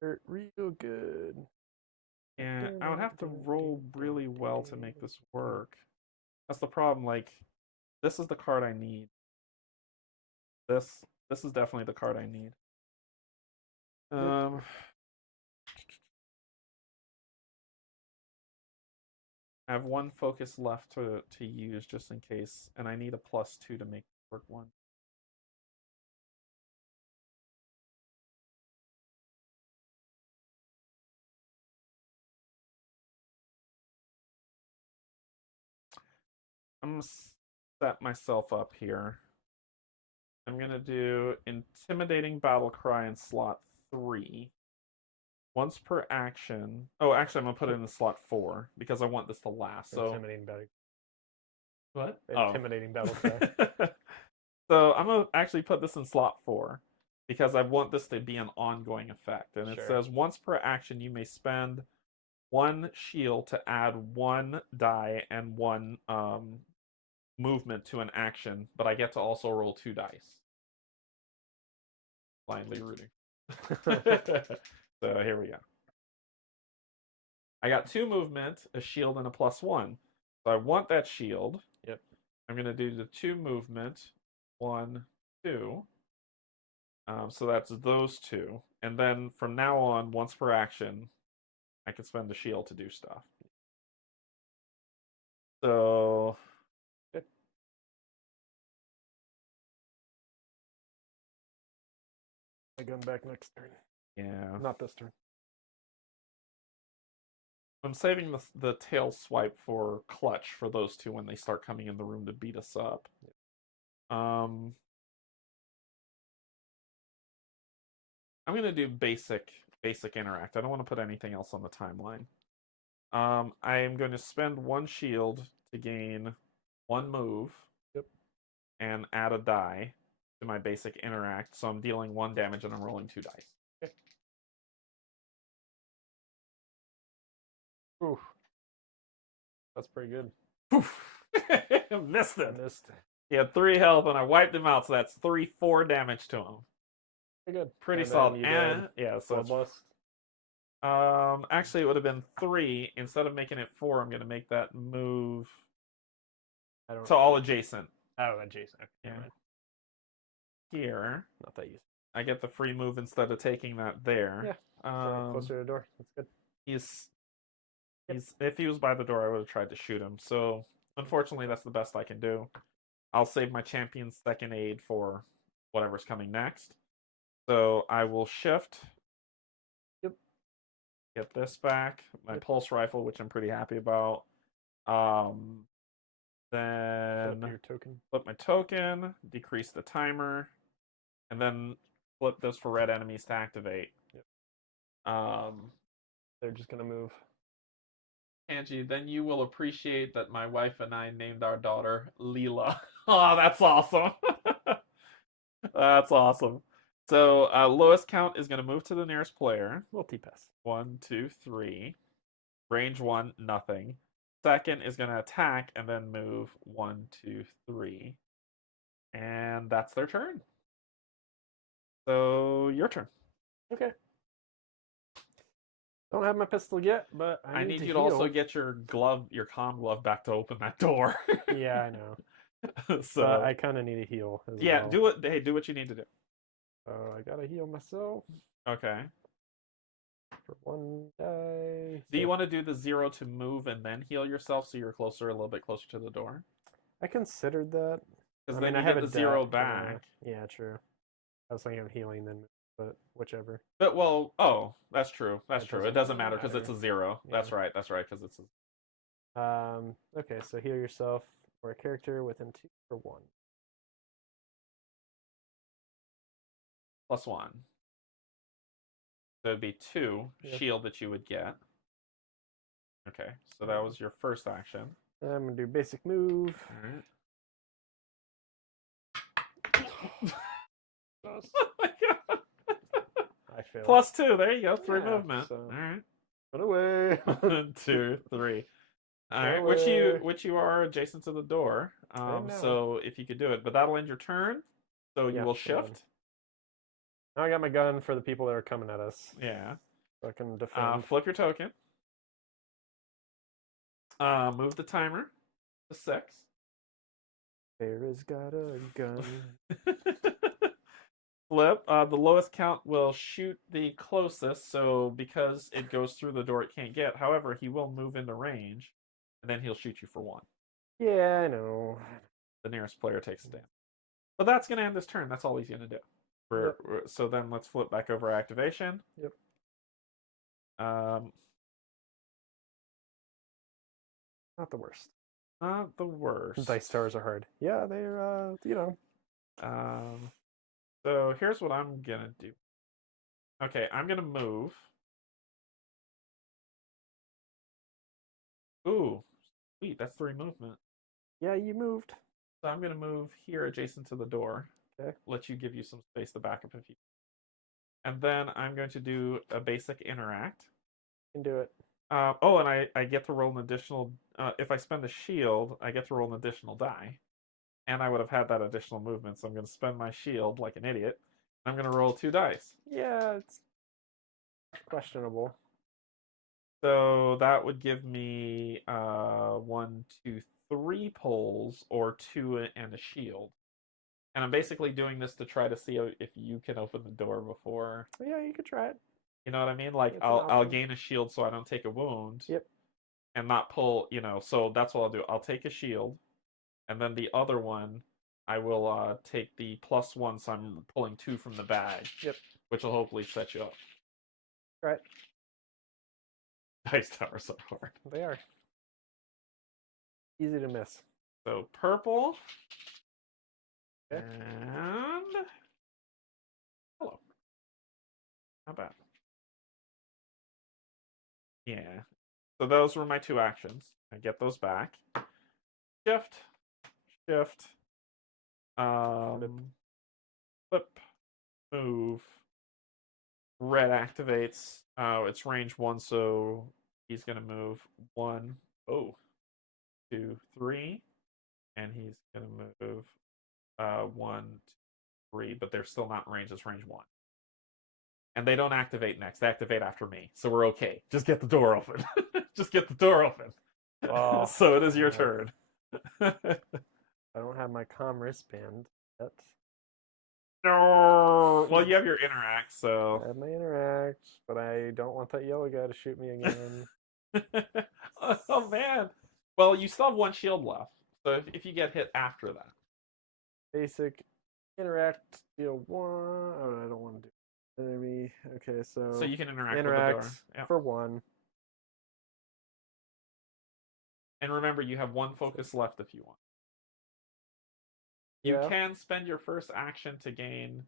Hurt real good. Yeah, I would have to roll really well to make this work. That's the problem, like... This is the card I need. This is definitely the card I need. I have 1 focus left to use just in case, and I need a +2 to make it work 1. I'm going to set myself up here. I'm going to do Intimidating Battle Cry in slot 3. Once per action. Oh, actually, I'm going to put it in the slot 4 because I want this to last. So, Intimidating Battle. What? Intimidating battle cry. So I'm gonna actually put this in slot 4 because I want this to be an ongoing effect. And it says once per action you may spend 1 shield to add 1 die and 1 movement to an action, but I get to also roll 2 dice. Blindly rooting. So here we go. I got 2 movement, a shield, and a +1. So I want that shield. Yep. I'm going to do the 2 movement, 1, 2. So that's those 2. And then from now on, once per action, I can spend the shield to do stuff. So... Good. I gun back next turn. Yeah. Not this turn. I'm saving the tail swipe for clutch for those 2 when they start coming in the room to beat us up. I'm going to do basic interact. I don't want to put anything else on the timeline. I am going to spend 1 shield to gain 1 move. Yep. And add a die to my basic interact. So I'm dealing 1 damage and I'm rolling 2 dice. Okay. Oof. That's pretty good. Missed it. I missed. He had 3 health and I wiped him out, so that's 4 damage to him. Pretty good. Pretty solid. And yeah, so it's, actually it would have been 3. Instead of making it 4, I'm gonna make that move to all adjacent. Oh, adjacent. Okay. Yeah. Here. Not that useful. I get the free move instead of taking that there. Yeah. Closer to the door. That's good. He's if he was by the door, I would have tried to shoot him. So unfortunately, that's the best I can do. I'll save my champion's second aid for whatever's coming next. So I will shift. Yep. Get this back. My pulse rifle, which I'm pretty happy about. Then flip your token. Flip my token. Decrease the timer, and then flip this for red enemies to activate. Yep. They're just gonna move. Canje, then you will appreciate that my wife and I named our daughter Leela. Oh, that's awesome. That's awesome. So lowest count is going to move to the nearest player. Multi-pass. 1, 2, 3. Range 1, nothing. Second is going to attack and then move 1, 2, 3. And that's their turn. So your turn. Okay. Don't have my pistol yet, but I need you to heal. also get your glove, your comm glove, back to open that door. Yeah, I know. So I kind of need a heal. Yeah, well. do it. Hey, do what you need to do. I gotta heal myself. Okay. For 1 die. Do you want to do the 0 to move and then heal yourself so you're a little bit closer to the door? I considered that. Because then you get the 0 back. Yeah, true. I was thinking of healing then, but whichever. But that's true. That's true. It doesn't matter because it's a 0. Yeah. That's right. Because it's a... Okay, so heal yourself for a character within 2 for 1. +1. So it'd be 2 shield that you would get. Okay, so that was your first action. I'm gonna do basic move. All right. Oh my god. I failed. +2. There you go. 3 movement. So... All right. Run away. 1, 2, 3. All right, which you are adjacent to the door. So if you could do it, but that'll end your turn. So you will shift. Now I got my gun for the people that are coming at us. Yeah. So I can defend. Flip your token. Move the timer to 6. Bear's got a gun. Flip. The lowest count will shoot the closest, so because it goes through the door, it can't get. However, he will move into range, and then he'll shoot you for 1. Yeah, I know. The nearest player takes a stand. But that's going to end this turn. That's all he's going to do. So then let's flip back over activation. Yep. Not the worst. Not the worst. Dice towers are hard. Yeah, they're, So here's what I'm going to do. Okay, I'm going to move. Ooh, sweet. That's 3 movement. Yeah, you moved. So I'm going to move here adjacent to the door. Okay. Let you give you some space to back up if you. And then I'm going to do a basic interact. You can do it. Oh, and I get to roll an additional. If I spend a shield, I get to roll an additional die. And I would have had that additional movement, so I'm going to spend my shield like an idiot. I'm going to roll 2 dice. Yeah, it's questionable. So that would give me 1, 2, 3 pulls, or 2 and a shield. And I'm basically doing this to try to see if you can open the door before. Yeah, you could try it. You know what I mean? Like I'll gain a shield so I don't take a wound. Yep. And not pull. So that's what I'll do. I'll take a shield, and then the other one, I will take the +1, so I'm pulling 2 from the bag. Yep. Which will hopefully set you up. Right. Dice towers are hard. They are. Easy to miss. So purple. Okay. And hello. Not bad. Yeah. So those were my 2 actions. I get those back. Shift. Shift. Flip. Move. Red activates. It's range 1, so he's gonna move 1, 2, 3, and he's gonna move 1, 2, 3, but they're still not in range. It's range 1. And they don't activate next. They activate after me, so we're okay. Just get the door open. Just get the door open. Wow. So it is your turn. I don't have my comm wristband yet. No. Well, you have your interact, so. I have my interact, but I don't want that yellow guy to shoot me again. Oh man. Well, you still have 1 shield left, so if you get hit after that. Basic interact, deal 1. Oh, I don't want to do enemy. Okay, so. So you can interact with the door. Yep. For 1. And remember, you have 1 focus left if you want. You can spend your first action to gain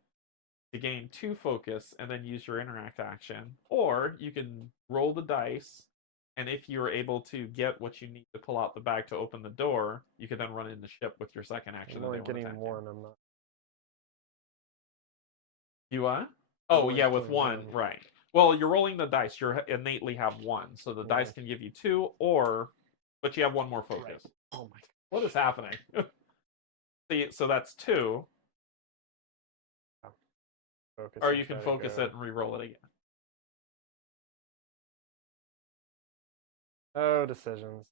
2 focus and then use your interact action, or you can roll the dice, and if you're able to get what you need to pull out the bag to open the door, you can then run in the ship with your second action. I'm only getting 1. I'm not. You what? Oh yeah, with 1, right? Well, you're rolling the dice. You innately have 1, so the dice can give you 2, but you have 1 more focus. Right. Oh my! What is happening? See, so that's 2. Focus or you can focus it and re-roll it again. Oh, decisions.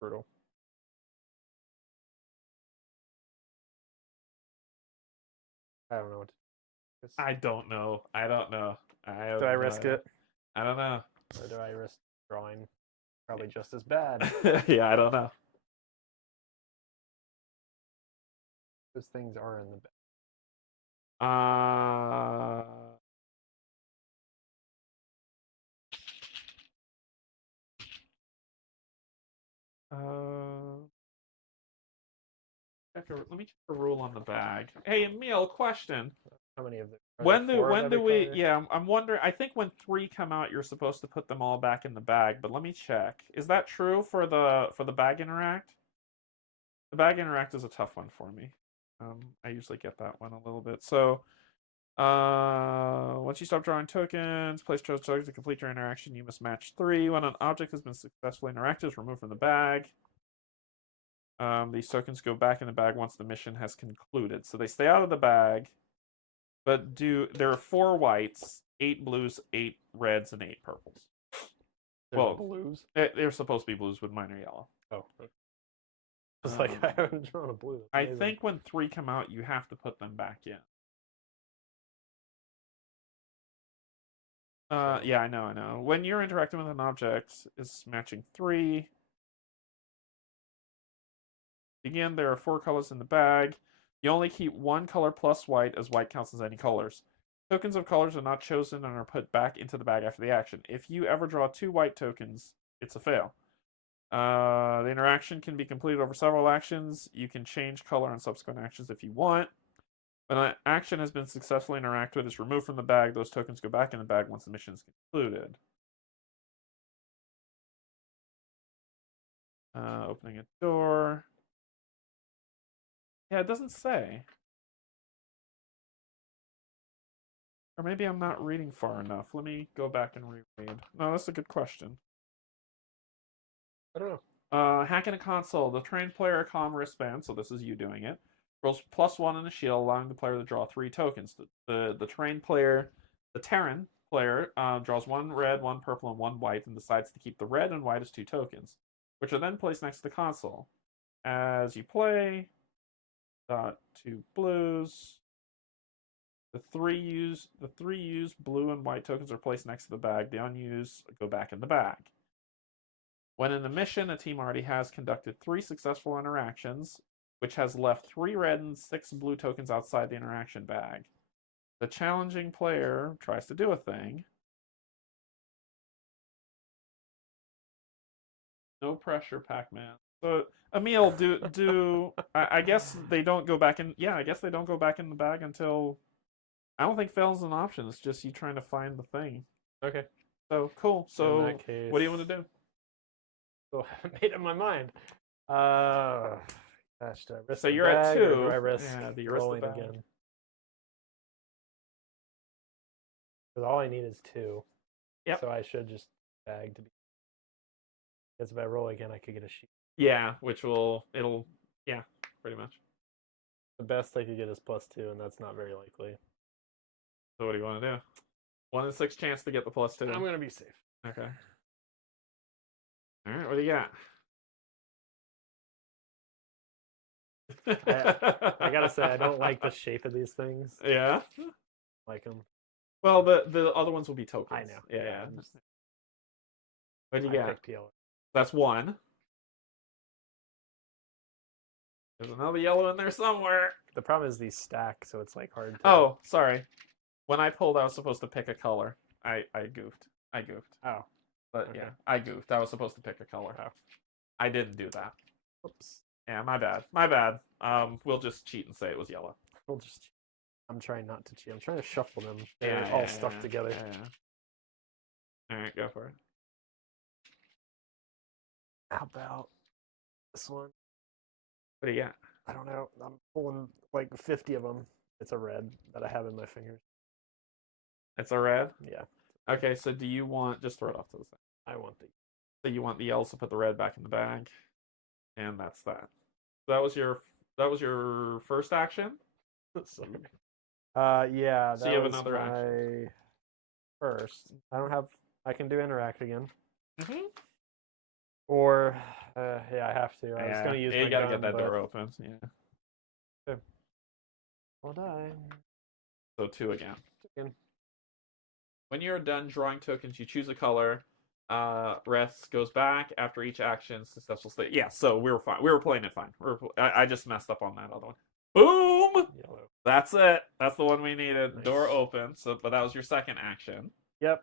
Brutal. I don't know what to do. I don't know. Do I risk it? I don't know. Or do I risk drawing? Probably just as bad. Yeah, I don't know. Those things are in the bag. Let me check the rule on the bag. Hey, Emil, question. How many of them? When do we? Yeah, I'm wondering. I think when 3 come out, you're supposed to put them all back in the bag. But let me check. Is that true for the bag interact? The bag interact is a tough one for me. I usually get that one a little bit. So, once you stop drawing tokens, place chose tokens to complete your interaction. You must match 3. When an object has been successfully interacted, it's removed from the bag. These tokens go back in the bag once the mission has concluded. So they stay out of the bag, but there are 4 whites, 8 blues, 8 reds, and 8 purples. Well, blues? They're supposed to be blues with minor yellow. Oh. It's like I haven't drawn a blue. I think when 3 come out, you have to put them back in. Yeah, I know. When you're interacting with an object, is matching 3. Again, there are 4 colors in the bag. You only keep 1 color plus white, as white counts as any colors. Tokens of colors are not chosen and are put back into the bag after the action. If you ever draw 2 white tokens, it's a fail. The interaction can be completed over several actions. You can change color on subsequent actions if you want. When an action has been successfully interacted, it's removed from the bag. Those tokens go back in the bag once the mission is concluded. Opening a door. Yeah, it doesn't say. Or maybe I'm not reading far enough. Let me go back and reread. No, that's a good question. I don't know. Hacking a console. The trained player comm wristband, so this is you doing it, rolls +1 in a shield, allowing the player to draw 3 tokens. The trained player, the Terran player, draws 1 red, 1 purple, and 1 white, and decides to keep the red and white as 2 tokens, which are then placed next to the console. As you play, 2 blues. The three used blue and white tokens are placed next to the bag. The unused go back in the bag. When in a mission, a team already has conducted 3 successful interactions, which has left 3 red and 6 blue tokens outside the interaction bag. The challenging player tries to do a thing. No pressure, Pac-Man. So, Emil, I guess they don't go back in. Yeah, I guess they don't go back in the bag until. I don't think fail's an option. It's just you trying to find the thing. Okay. So cool. So, in that case, what do you want to do? So I made up my mind. Gosh, do I risk so you're at 2. Do I risk you rolling risk again? Because all I need is 2. Yep. So I should just bag to be. Because if I roll again, I could get a sheet. Yeah, yeah, pretty much. The best I could get is +2, and that's not very likely. So what do you want to do? 1 in 6 chance to get the +2. I'm gonna be safe. Okay. All right, what do you got? I gotta say, I don't like the shape of these things. Yeah? Like them. Well, the other ones will be tokens. I know. Yeah. What do you got? Picked yellow. That's 1. There's another yellow in there somewhere. The problem is these stack, so it's like hard to... Oh, sorry. When I pulled, I was supposed to pick a color. I goofed. Oh. But Okay. yeah, I goofed. I was supposed to pick a color. Oh. I didn't do that. Oops. Yeah, my bad. We'll just cheat and say it was yellow. We'll just... I'm trying not to cheat. I'm trying to shuffle them. They're all stuck together. Yeah. All right, go for it. How about this one? What do you got? I don't know. I'm pulling like 50 of them. It's a red that I have in my fingers. It's a red? Yeah. Okay, so do you want... Just throw it off to the side. I want the... So you want the yellows to put the red back in the bag. And that's that. So that was your first action? Sorry. Yeah, so you have another action. First. I can do interact again. Mm-hmm. Or, yeah, I have to. I was going to use my gun, you gotta get that door open. Yeah. Okay. I'll die. So 2 again. When you're done drawing tokens, you choose a color. Rest goes back after each action. Successful state. Yeah, so we were fine. We were playing it fine. I just messed up on that other one. Boom! Yellow. That's it. That's the one we needed. Nice. Door open. So, but that was your second action. Yep.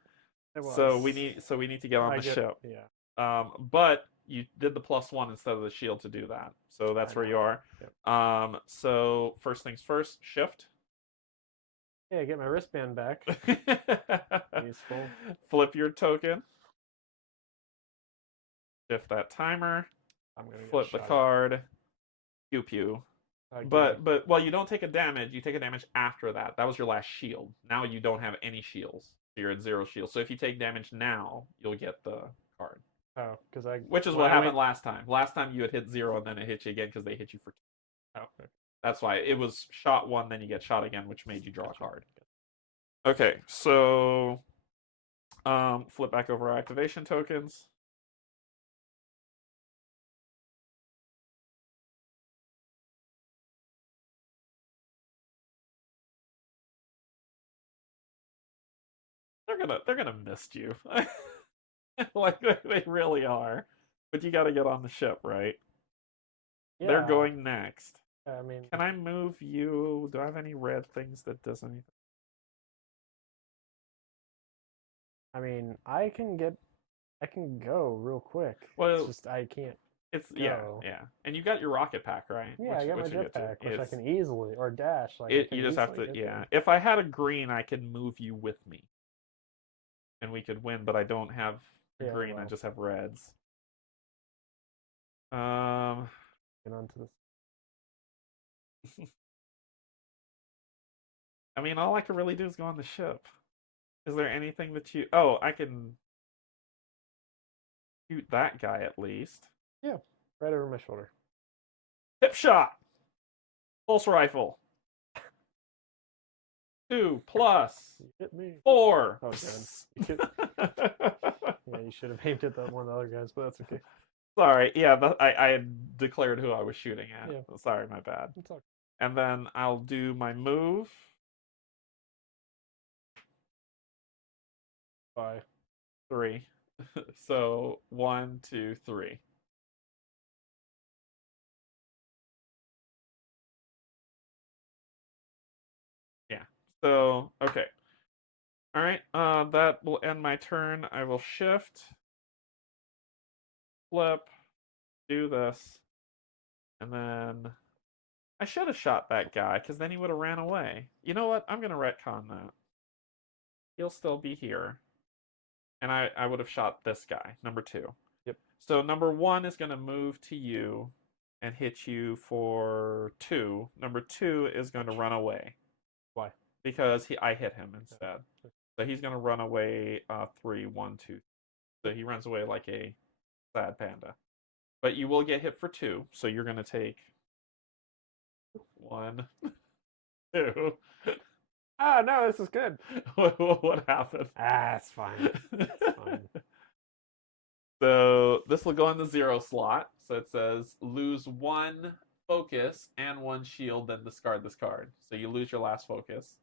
It was. So we need to get on the ship. Yeah. But you did the +1 instead of the shield to do that. So that's where you are. Yep. So first things first, shift. Yeah, get my wristband back. Useful. Flip your token. Shift that timer. I'm gonna flip the card. Pew pew. But well, you don't take a damage. You take a damage after that. That was your last shield. Now you don't have any shields. You're at 0 shields. So if you take damage now, you'll get the card. Oh, because which is what happened last time. Last time you had hit 0 and then it hit you again because they hit you for 2. Oh, okay. That's why it was shot 1, then you get shot again, which made you draw a card. Okay, so flip back over our activation tokens. They're gonna mist you. Like they really are. But you gotta get on the ship, right? Yeah. They're going next. I mean, can I move you? Do I have any red things that does anything? I mean, I can go real quick. Well, it's just I can't. It's go. yeah. And you got your rocket pack, right? Yeah, I got my jetpack, which I can easily or dash. Like you just have to. Yeah. If I had a green, I could move you with me, and we could win. But I don't have green. I just have reds. Get on to this. I mean, all I can really do is go on the ship. Is there anything that you... Oh, I can shoot that guy at least. Yeah, right over my shoulder. Hip shot! Pulse rifle. 2 plus You hit me. 4. Oh, God. Yeah, you should have aimed at one of the other guys, but that's okay. Sorry, yeah, I had declared who I was shooting at. Yeah. Sorry, my bad. It's okay. And then I'll do my move. Bye. 3. So 1, 2, 3. Yeah. So okay. All right. That will end my turn. I will shift, flip, do this, and then I should have shot that guy because then he would have ran away. You know what? I'm gonna retcon that. He'll still be here, and I would have shot this guy, number 2. Yep. So number 1 is gonna move to you and hit you for 2. Number 2 is going to run away. Why? Because I hit him instead. So he's going to run away 3, 1, 2. So he runs away like a sad panda. But you will get hit for 2. So you're going to take 1, 2. Ah, no, this is good. What happened? Ah, it's fine. It's fine. So this will go in the 0 slot. So it says lose 1 focus and 1 shield, then discard this card. So you lose your last focus.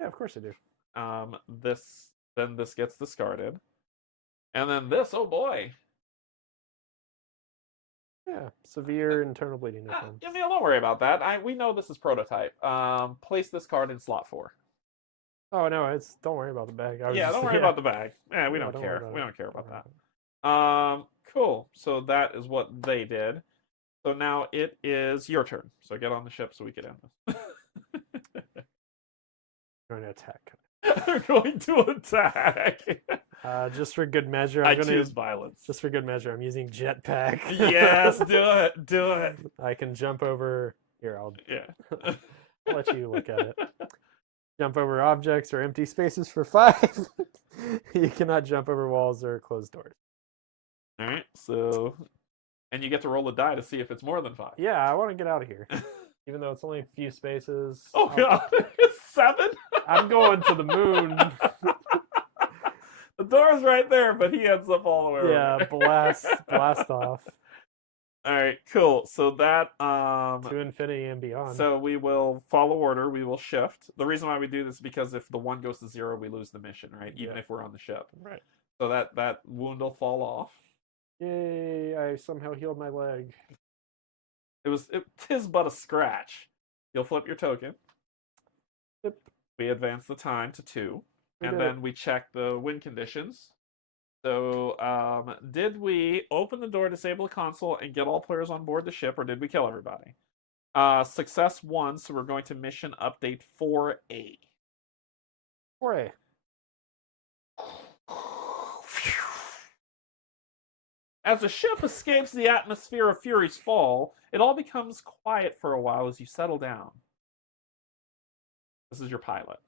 Yeah, of course I do. This gets discarded. And then this, oh boy. Yeah, severe internal bleeding. No problem. I mean, don't worry about that. We know this is prototype. Place this card in slot 4. Oh no, don't worry about the bag. Don't worry about the bag. Yeah, we don't care. We don't care about that. Cool. So that is what they did. So now it is your turn. So get on the ship so we can end this. Going to attack. I'm going to attack. Just for good measure, I'm going to use violence. Just for good measure, I'm using jetpack. Yes, do it. Do it. I can jump over. Here, I'll let you look at it. Jump over objects or empty spaces for 5. You cannot jump over walls or closed doors. All right. So, and you get to roll a die to see if it's more than 5. Yeah, I want to get out of here. Even though it's only a few spaces. Oh, God. 7? I'm going to the moon. The door's right there, but he ends up all the way over. Yeah, blast off. All right, cool. So that to infinity and beyond. So we will follow order. We will shift. The reason why we do this is because if the 1 goes to 0, we lose the mission, right? Even if we're on the ship. Right. So that wound will fall off. Yay! I somehow healed my leg. Tis but a scratch. You'll flip your token. Yep. We advance the time to 2. And then we check the win conditions. So, did we open the door, disable the console, and get all players on board the ship, or did we kill everybody? Success 1, so we're going to mission update 4A. 4A. As the ship escapes the atmosphere of Fury's Fall, it all becomes quiet for a while as you settle down. This is your pilot.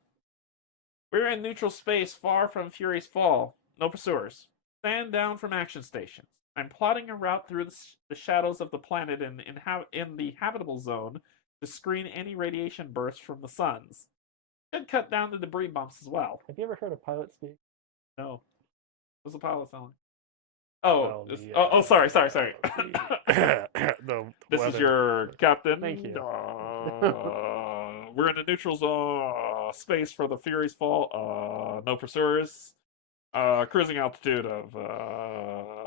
We're in neutral space far from Fury's Fall. No pursuers. Stand down from action stations. I'm plotting a route through the shadows of the planet in the habitable zone to screen any radiation bursts from the suns. Should cut down the debris bumps as well. Have you ever heard a pilot speak? No. What's the pilot sound? Sorry. This is your captain. Thank you. We're in a neutral zone space for the Fury's Fall. No pursuers. Cruising altitude of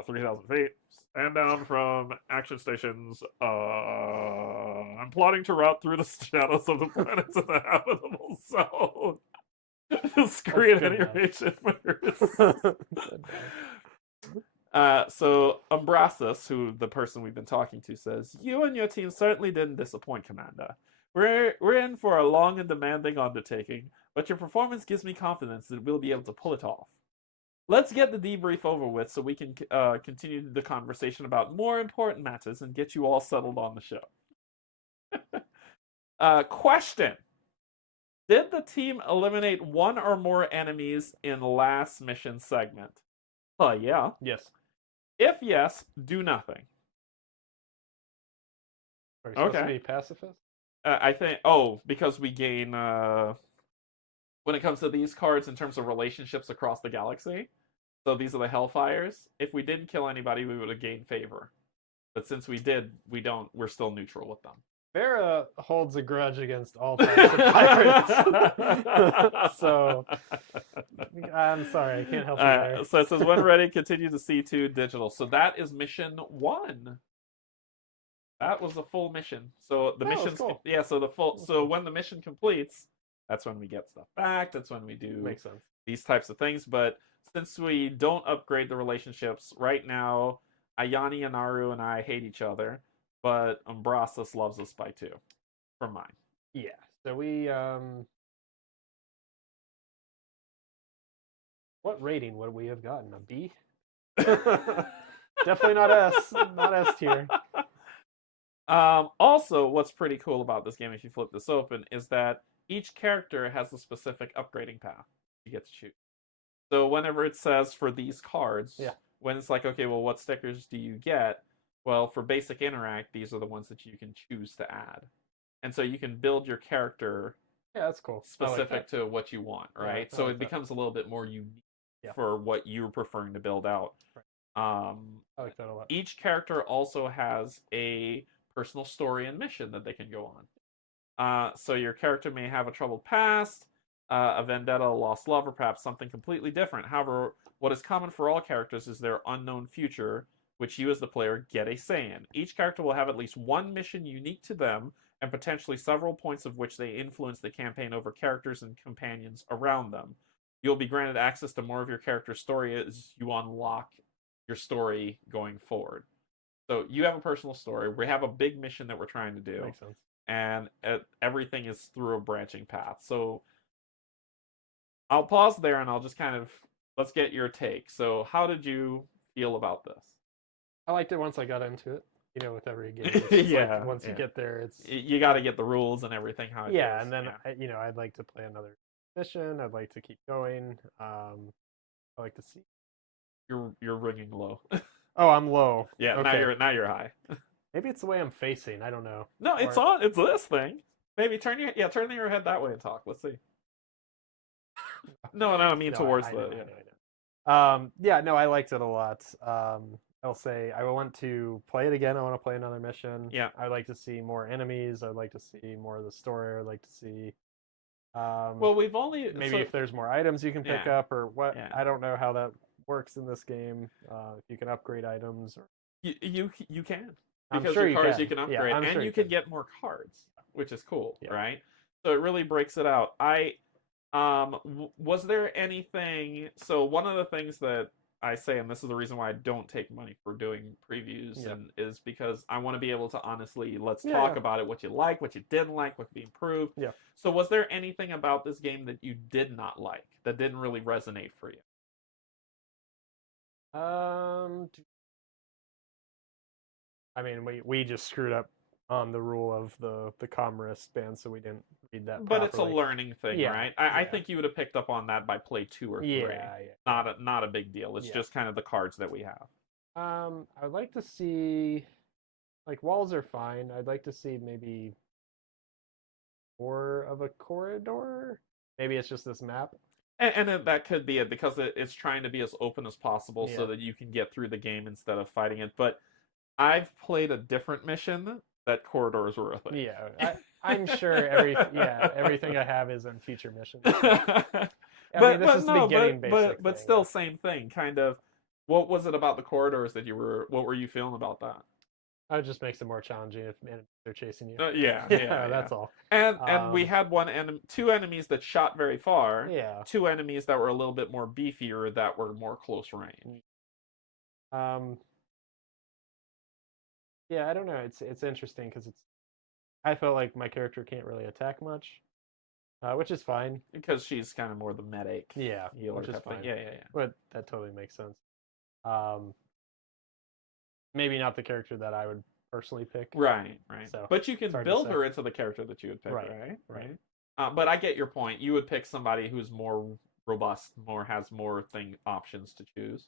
3,000 feet. Stand down from action stations. I'm plotting to route through the shadows of the planets in the habitable zone. Screen any radiation bursts. So Umbrasus, who the person we've been talking to, says, "You and your team certainly didn't disappoint, Commander. We're in for a long and demanding undertaking, but your performance gives me confidence that we'll be able to pull it off. let's get the debrief over with so we can continue the conversation about more important matters and get you all settled on the show. Question. Did the team eliminate one or more enemies in last mission segment? Yeah. Yes. If yes, do nothing. Are we supposed to be pacifist? I think, because we gain, when it comes to these cards in terms of relationships across the galaxy, so these are the Hellfires. If we didn't kill anybody, we would have gained favor. But since we did, we're still neutral with them. Vera holds a grudge against all types of pirates. So, I'm sorry, I can't help you there. So it says, when ready, continue to C2 digital. So that is mission 1. That was a full mission. So the mission's cool. Yeah, so the full so when the mission completes, that's when we get stuff back. That's when we do Makes sense. These types of things. But since we don't upgrade the relationships right now, Ayani and Naru and I hate each other, but Umbrasis loves us by 2 from mine. Yeah. So we what rating would we have gotten? A B? Definitely not S. Not S tier. Also, what's pretty cool about this game, if you flip this open, is that each character has a specific upgrading path you get to choose. So whenever it says for these cards, when it's like, okay, well, what stickers do you get? Well, for basic interact, these are the ones that you can choose to add. And so you can build your character that's cool. Specific to what you want, right? So it becomes a little bit more unique for what you're preferring to build out. I like that a lot. Each character also has a personal story and mission that they can go on. So your character may have a troubled past, a vendetta, a lost love, or perhaps something completely different. However, what is common for all characters is their unknown future, which you as the player get a say in. Each character will have at least one mission unique to them, and potentially several points of which they influence the campaign over characters and companions around them. You'll be granted access to more of your character's story as you unlock your story going forward. So you have a personal story. We have a big mission that we're trying to do. Makes sense. And everything is through a branching path. So I'll pause there and I'll just let's get your take. So how did you feel about this? I liked it once I got into it. With every game, once you get there, you got to get the rules and everything. How it goes. And then I'd like to play another mission. I'd like to keep going. I like to see. You're ringing low. Oh, I'm low. Yeah, okay. now you're high. Maybe it's the way I'm facing. I don't know. No, it's on. It's this thing. Maybe turn your head that way and talk. Let's see. No, I mean towards the. No, I liked it a lot. I'll say I want to play it again. I want to play another mission. Yeah. I'd like to see more enemies. I'd like to see more of the story. I'd like to see. Well, we've only if there's more items you can pick up or what. I don't know how that works in this game. If you can upgrade items or you can. I'm because sure your cards you can upgrade, and sure you can get more cards, which is cool, right? So it really breaks it out. Was there anything? So one of the things that I say, and this is the reason why I don't take money for doing previews, and is because I want to be able to honestly talk about it, what you like, what you didn't like, what could be improved. Yeah. So was there anything about this game that you did not like, that didn't really resonate for you? I mean, we just screwed up on the rule of the comm wristband, so we didn't read that properly. But it's a learning thing, right? I think you would have picked up on that by play 2 or 3. Not a big deal. It's just kind of the cards that we have. I'd like to see, walls are fine. I'd like to see maybe more of a corridor. Maybe it's just this map. And that could be it, because it's trying to be as open as possible so that you can get through the game instead of fighting it. But I've played a different mission that corridors were a thing. Yeah, I'm sure everything I have is in future missions. This is the beginning basic but still, same thing. Kind of. What was it about the corridors that what were you feeling about that? It just makes it more challenging if they're chasing you. That's all. And we had two enemies that shot very far. Yeah. 2 enemies that were a little bit more beefier that were more close range. Yeah, I don't know. It's interesting because I felt like my character can't really attack much. which is fine. Because she's kind of more the medic Yeah, healer which is type thing. fine. Yeah. But that totally makes sense. Maybe not the character that I would personally pick. Right. So, but you can hard to build say. her into the character that you would pick, Right. right? But I get your point. You would pick somebody who's more robust, has more options to choose.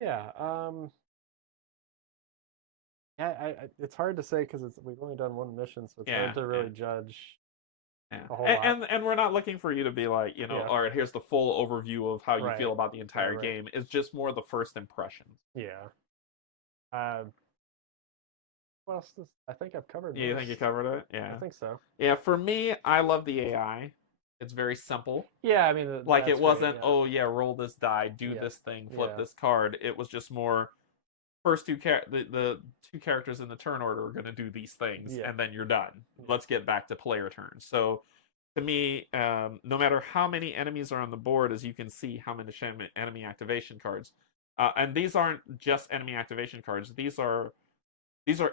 Yeah. Yeah. It's hard to say because we've only done one mission, so it's hard to really judge. Yeah. A whole lot. And we're not looking for you to be like, all right, here's the full overview of how you feel about the entire game. It's just more the first impressions. Yeah. What else? I think I've covered. You think you covered it? Yeah. I think so. Yeah, for me, I love the AI. It's very simple. Yeah, I mean, like it wasn't, oh yeah, roll this die, do this thing, flip this card. It was just more first the two characters in the turn order are going to do these things, and then you're done. Let's get back to player turns. So to me, no matter how many enemies are on the board, as you can see how many enemy activation cards, and these aren't just enemy activation cards. These are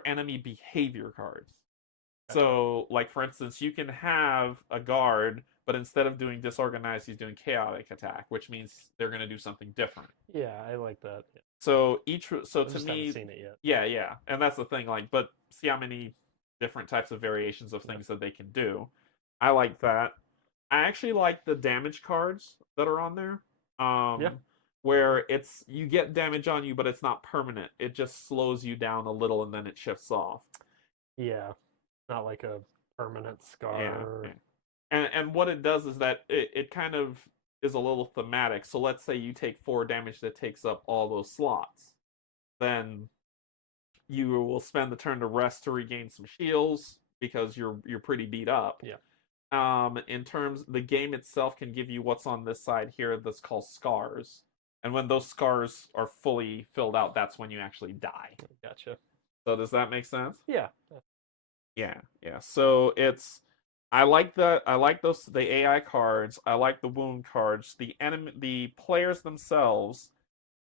enemy behavior cards. Gotcha. So, like for instance, you can have a guard, but instead of doing disorganized, he's doing chaotic attack, which means they're going to do something different. Yeah, I like that. Yeah. So I to just me, haven't seen it yet. Yeah, and that's the thing. Like, but see how many different types of variations of things that they can do. I like that. I actually like the damage cards that are on there. Where you get damage on you, but it's not permanent. It just slows you down a little, and then it shifts off. Yeah, not like a permanent scar. Yeah. And what it does is that it kind of is a little thematic. So let's say you take 4 damage that takes up all those slots. Then you will spend the turn to rest to regain some shields because you're pretty beat up. Yeah. In terms, the game itself can give you what's on this side here that's called scars. And when those scars are fully filled out, that's when you actually die. Gotcha. So does that make sense? Yeah. Yeah. So I like the AI cards. I like the wound cards. The players themselves,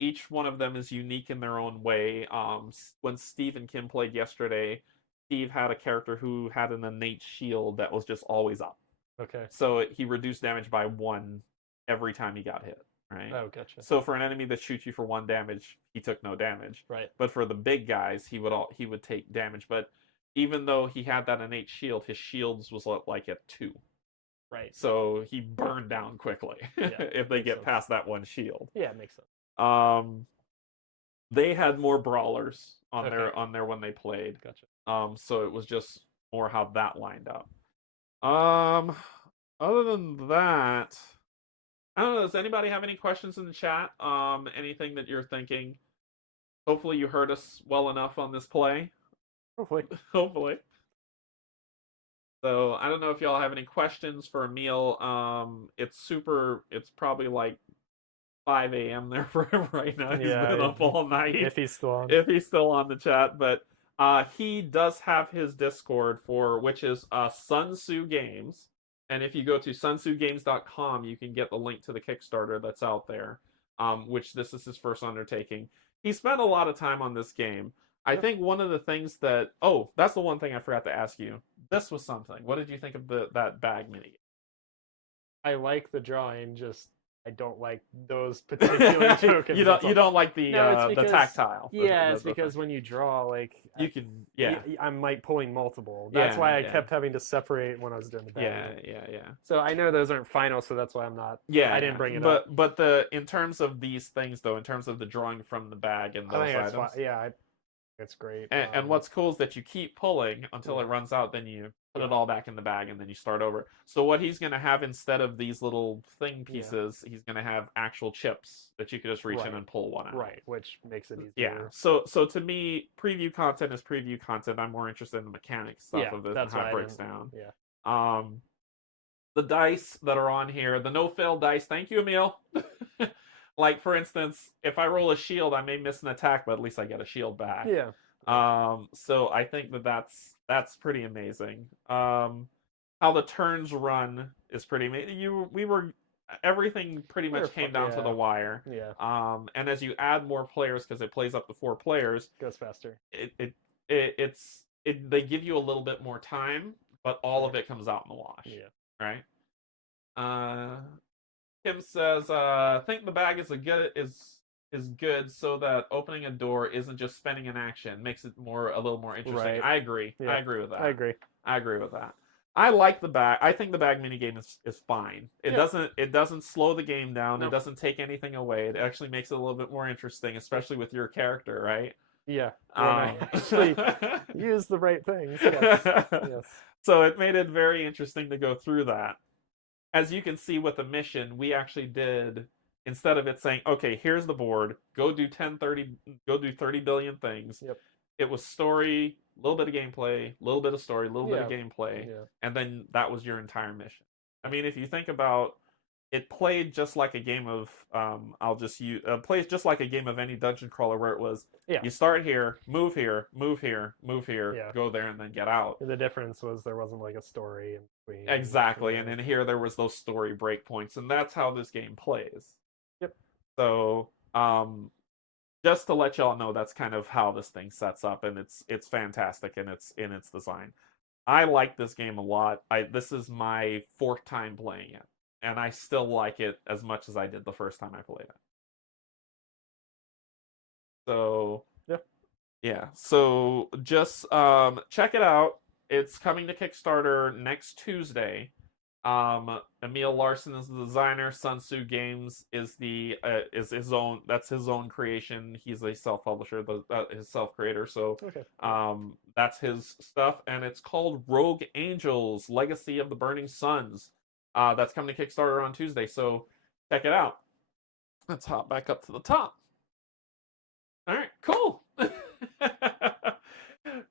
each one of them is unique in their own way. When Steve and Kim played yesterday, Steve had a character who had an innate shield that was just always up. Okay. So he reduced damage by 1 every time he got hit. Right. Oh, gotcha. So for an enemy that shoots you for 1 damage, he took no damage. Right. But for the big guys, he would take damage. But even though he had that innate shield, his shields was like at 2. Right. So he burned down quickly if they get past that 1 shield. Yeah, it makes sense. They had more brawlers on there when they played. Gotcha. So it was just more how that lined up. Other than that, I don't know. Does anybody have any questions in the chat? Anything that you're thinking? Hopefully you heard us well enough on this play. Hopefully. So I don't know if y'all have any questions for Emil. It's probably like 5 a.m. there for him right now. He's been up all night. If he's still on the chat, but he does have his Discord which is Sun Tzu Games. And if you go to suntzugames.com, you can get the link to the Kickstarter that's out there, which this is his first undertaking. He spent a lot of time on this game. I think one of the things that... Oh, that's the one thing I forgot to ask you. This was something. What did you think of that bag mini? I like the drawing, just I don't like those particular tokens. You don't like the tactile. It's because when you draw, like you can, I'm like pulling multiple. That's why I kept having to separate when I was doing the bag. Yeah. So I know those aren't final, so that's why I'm not. I didn't bring it up. But in terms of these things, though, in terms of the drawing from the bag and those items, it's great. And what's cool is that you keep pulling until it runs out, then you put it all back in the bag, and then you start over. So what he's going to have instead of these little thing pieces, he's going to have actual chips that you could just reach in and pull one out. Right, which makes it easier. Yeah. So to me, preview content is preview content. I'm more interested in the mechanics stuff of it and how it breaks down. Yeah. The dice that are on here, the no-fail dice. Thank you, Emil. Like, for instance, if I roll a shield, I may miss an attack, but at least I get a shield back. Yeah. So I think that's pretty amazing. How the turns run is pretty amazing. Everything pretty much came down to the wire. Yeah. And as you add more players, because it plays up to 4 players, goes faster. They give you a little bit more time, but all of it comes out in the wash. Yeah. Right. Kim says, think the bag is good so that opening a door isn't just spending an action, makes it a little more interesting. Right. I agree. Yeah. I agree with that. I agree. I agree with that. I like the bag. I think the bag minigame is fine. It doesn't slow the game down. Nope. It doesn't take anything away. It actually makes it a little bit more interesting, especially with your character, right? Yeah. When I actually use the right things. Yes. Yes. So it made it very interesting to go through that. As you can see with the mission, we actually did, instead of it saying, okay, here's the board, go do 30 billion things. Yep. It was story, a little bit of gameplay, a little bit of story, a little bit of gameplay, Yeah. and then that was your entire mission. I mean, if you think about it, played just like a game of plays just like a game of any dungeon crawler where it was you start here, move here, move here, move here, go there, and then get out. The difference was there wasn't like a story in between. Exactly, and then here there was those story breakpoints, and that's how this game plays. Yep. So, just to let y'all know, that's kind of how this thing sets up, and it's fantastic in its design. I like this game a lot. This is my 4th time playing it, and I still like it as much as I did the first time I played it. So yeah. So just check it out. It's coming to Kickstarter next Tuesday. Emil Larson is the designer. Sun Tzu Games is is his own. That's his own creation. He's a self-publisher, his self-creator. So that's his stuff, and it's called Rogue Angels: Legacy of the Burning Suns. That's coming to Kickstarter on Tuesday. So check it out. Let's hop back up to the top. All right, cool.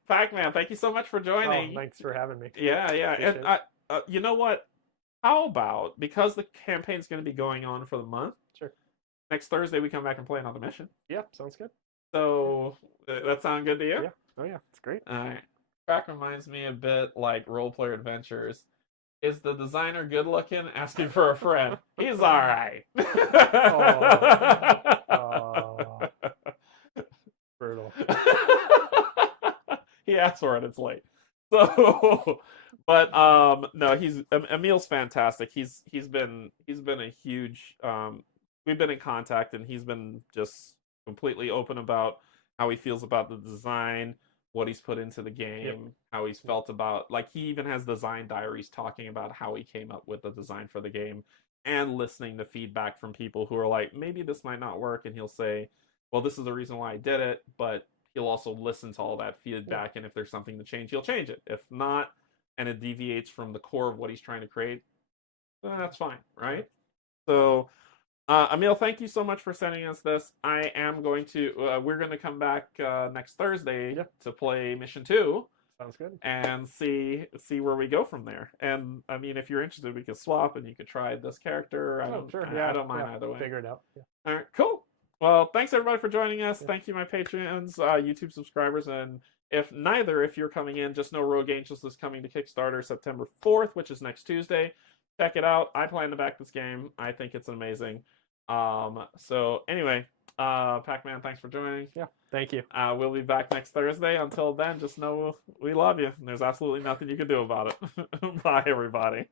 Pac-Man, thank you so much for joining. Oh, thanks for having me. Yeah. And you know what? How about, because the campaign's going to be going on for the month, sure, next Thursday we come back and play another mission? Yeah, sounds good. So, that sound good to you? Yeah. Oh, yeah, it's great. All right. Track reminds me a bit like Role Player Adventures. Is the designer good looking? Asking for a friend. He's all right. Brutal. He asked for it. It's late. So, but no, Emil's fantastic. He's been a huge. We've been in contact, and he's been just completely open about how he feels about the design, what he's put into the game, how he's felt about. Like, he even has design diaries talking about how he came up with the design for the game, and listening to feedback from people who are like, maybe this might not work, and he'll say, well, this is the reason why I did it, but he'll also listen to all that feedback, and if there's something to change, he'll change it. If not, and it deviates from the core of what he's trying to create, then that's fine, right? So, Emil, thank you so much for sending us this. I am going to, we're going to come back next Thursday to play Mission 2. Sounds good. And see where we go from there. And, I mean, if you're interested, we could swap, and you could try this character. I don't mind either way. Figure it out. Yeah. All right, cool. Well, thanks everybody for joining us. Thank you, my patrons, YouTube subscribers, and if you're coming in, just know Rogue Angels is coming to Kickstarter September 4th, which is next Tuesday. Check it out. I plan to back this game. I think it's amazing. So anyway, Pac-Man, thanks for joining. Yeah, thank you. We'll be back next Thursday. Until then, just know we love you, and there's absolutely nothing you can do about it. Bye, everybody.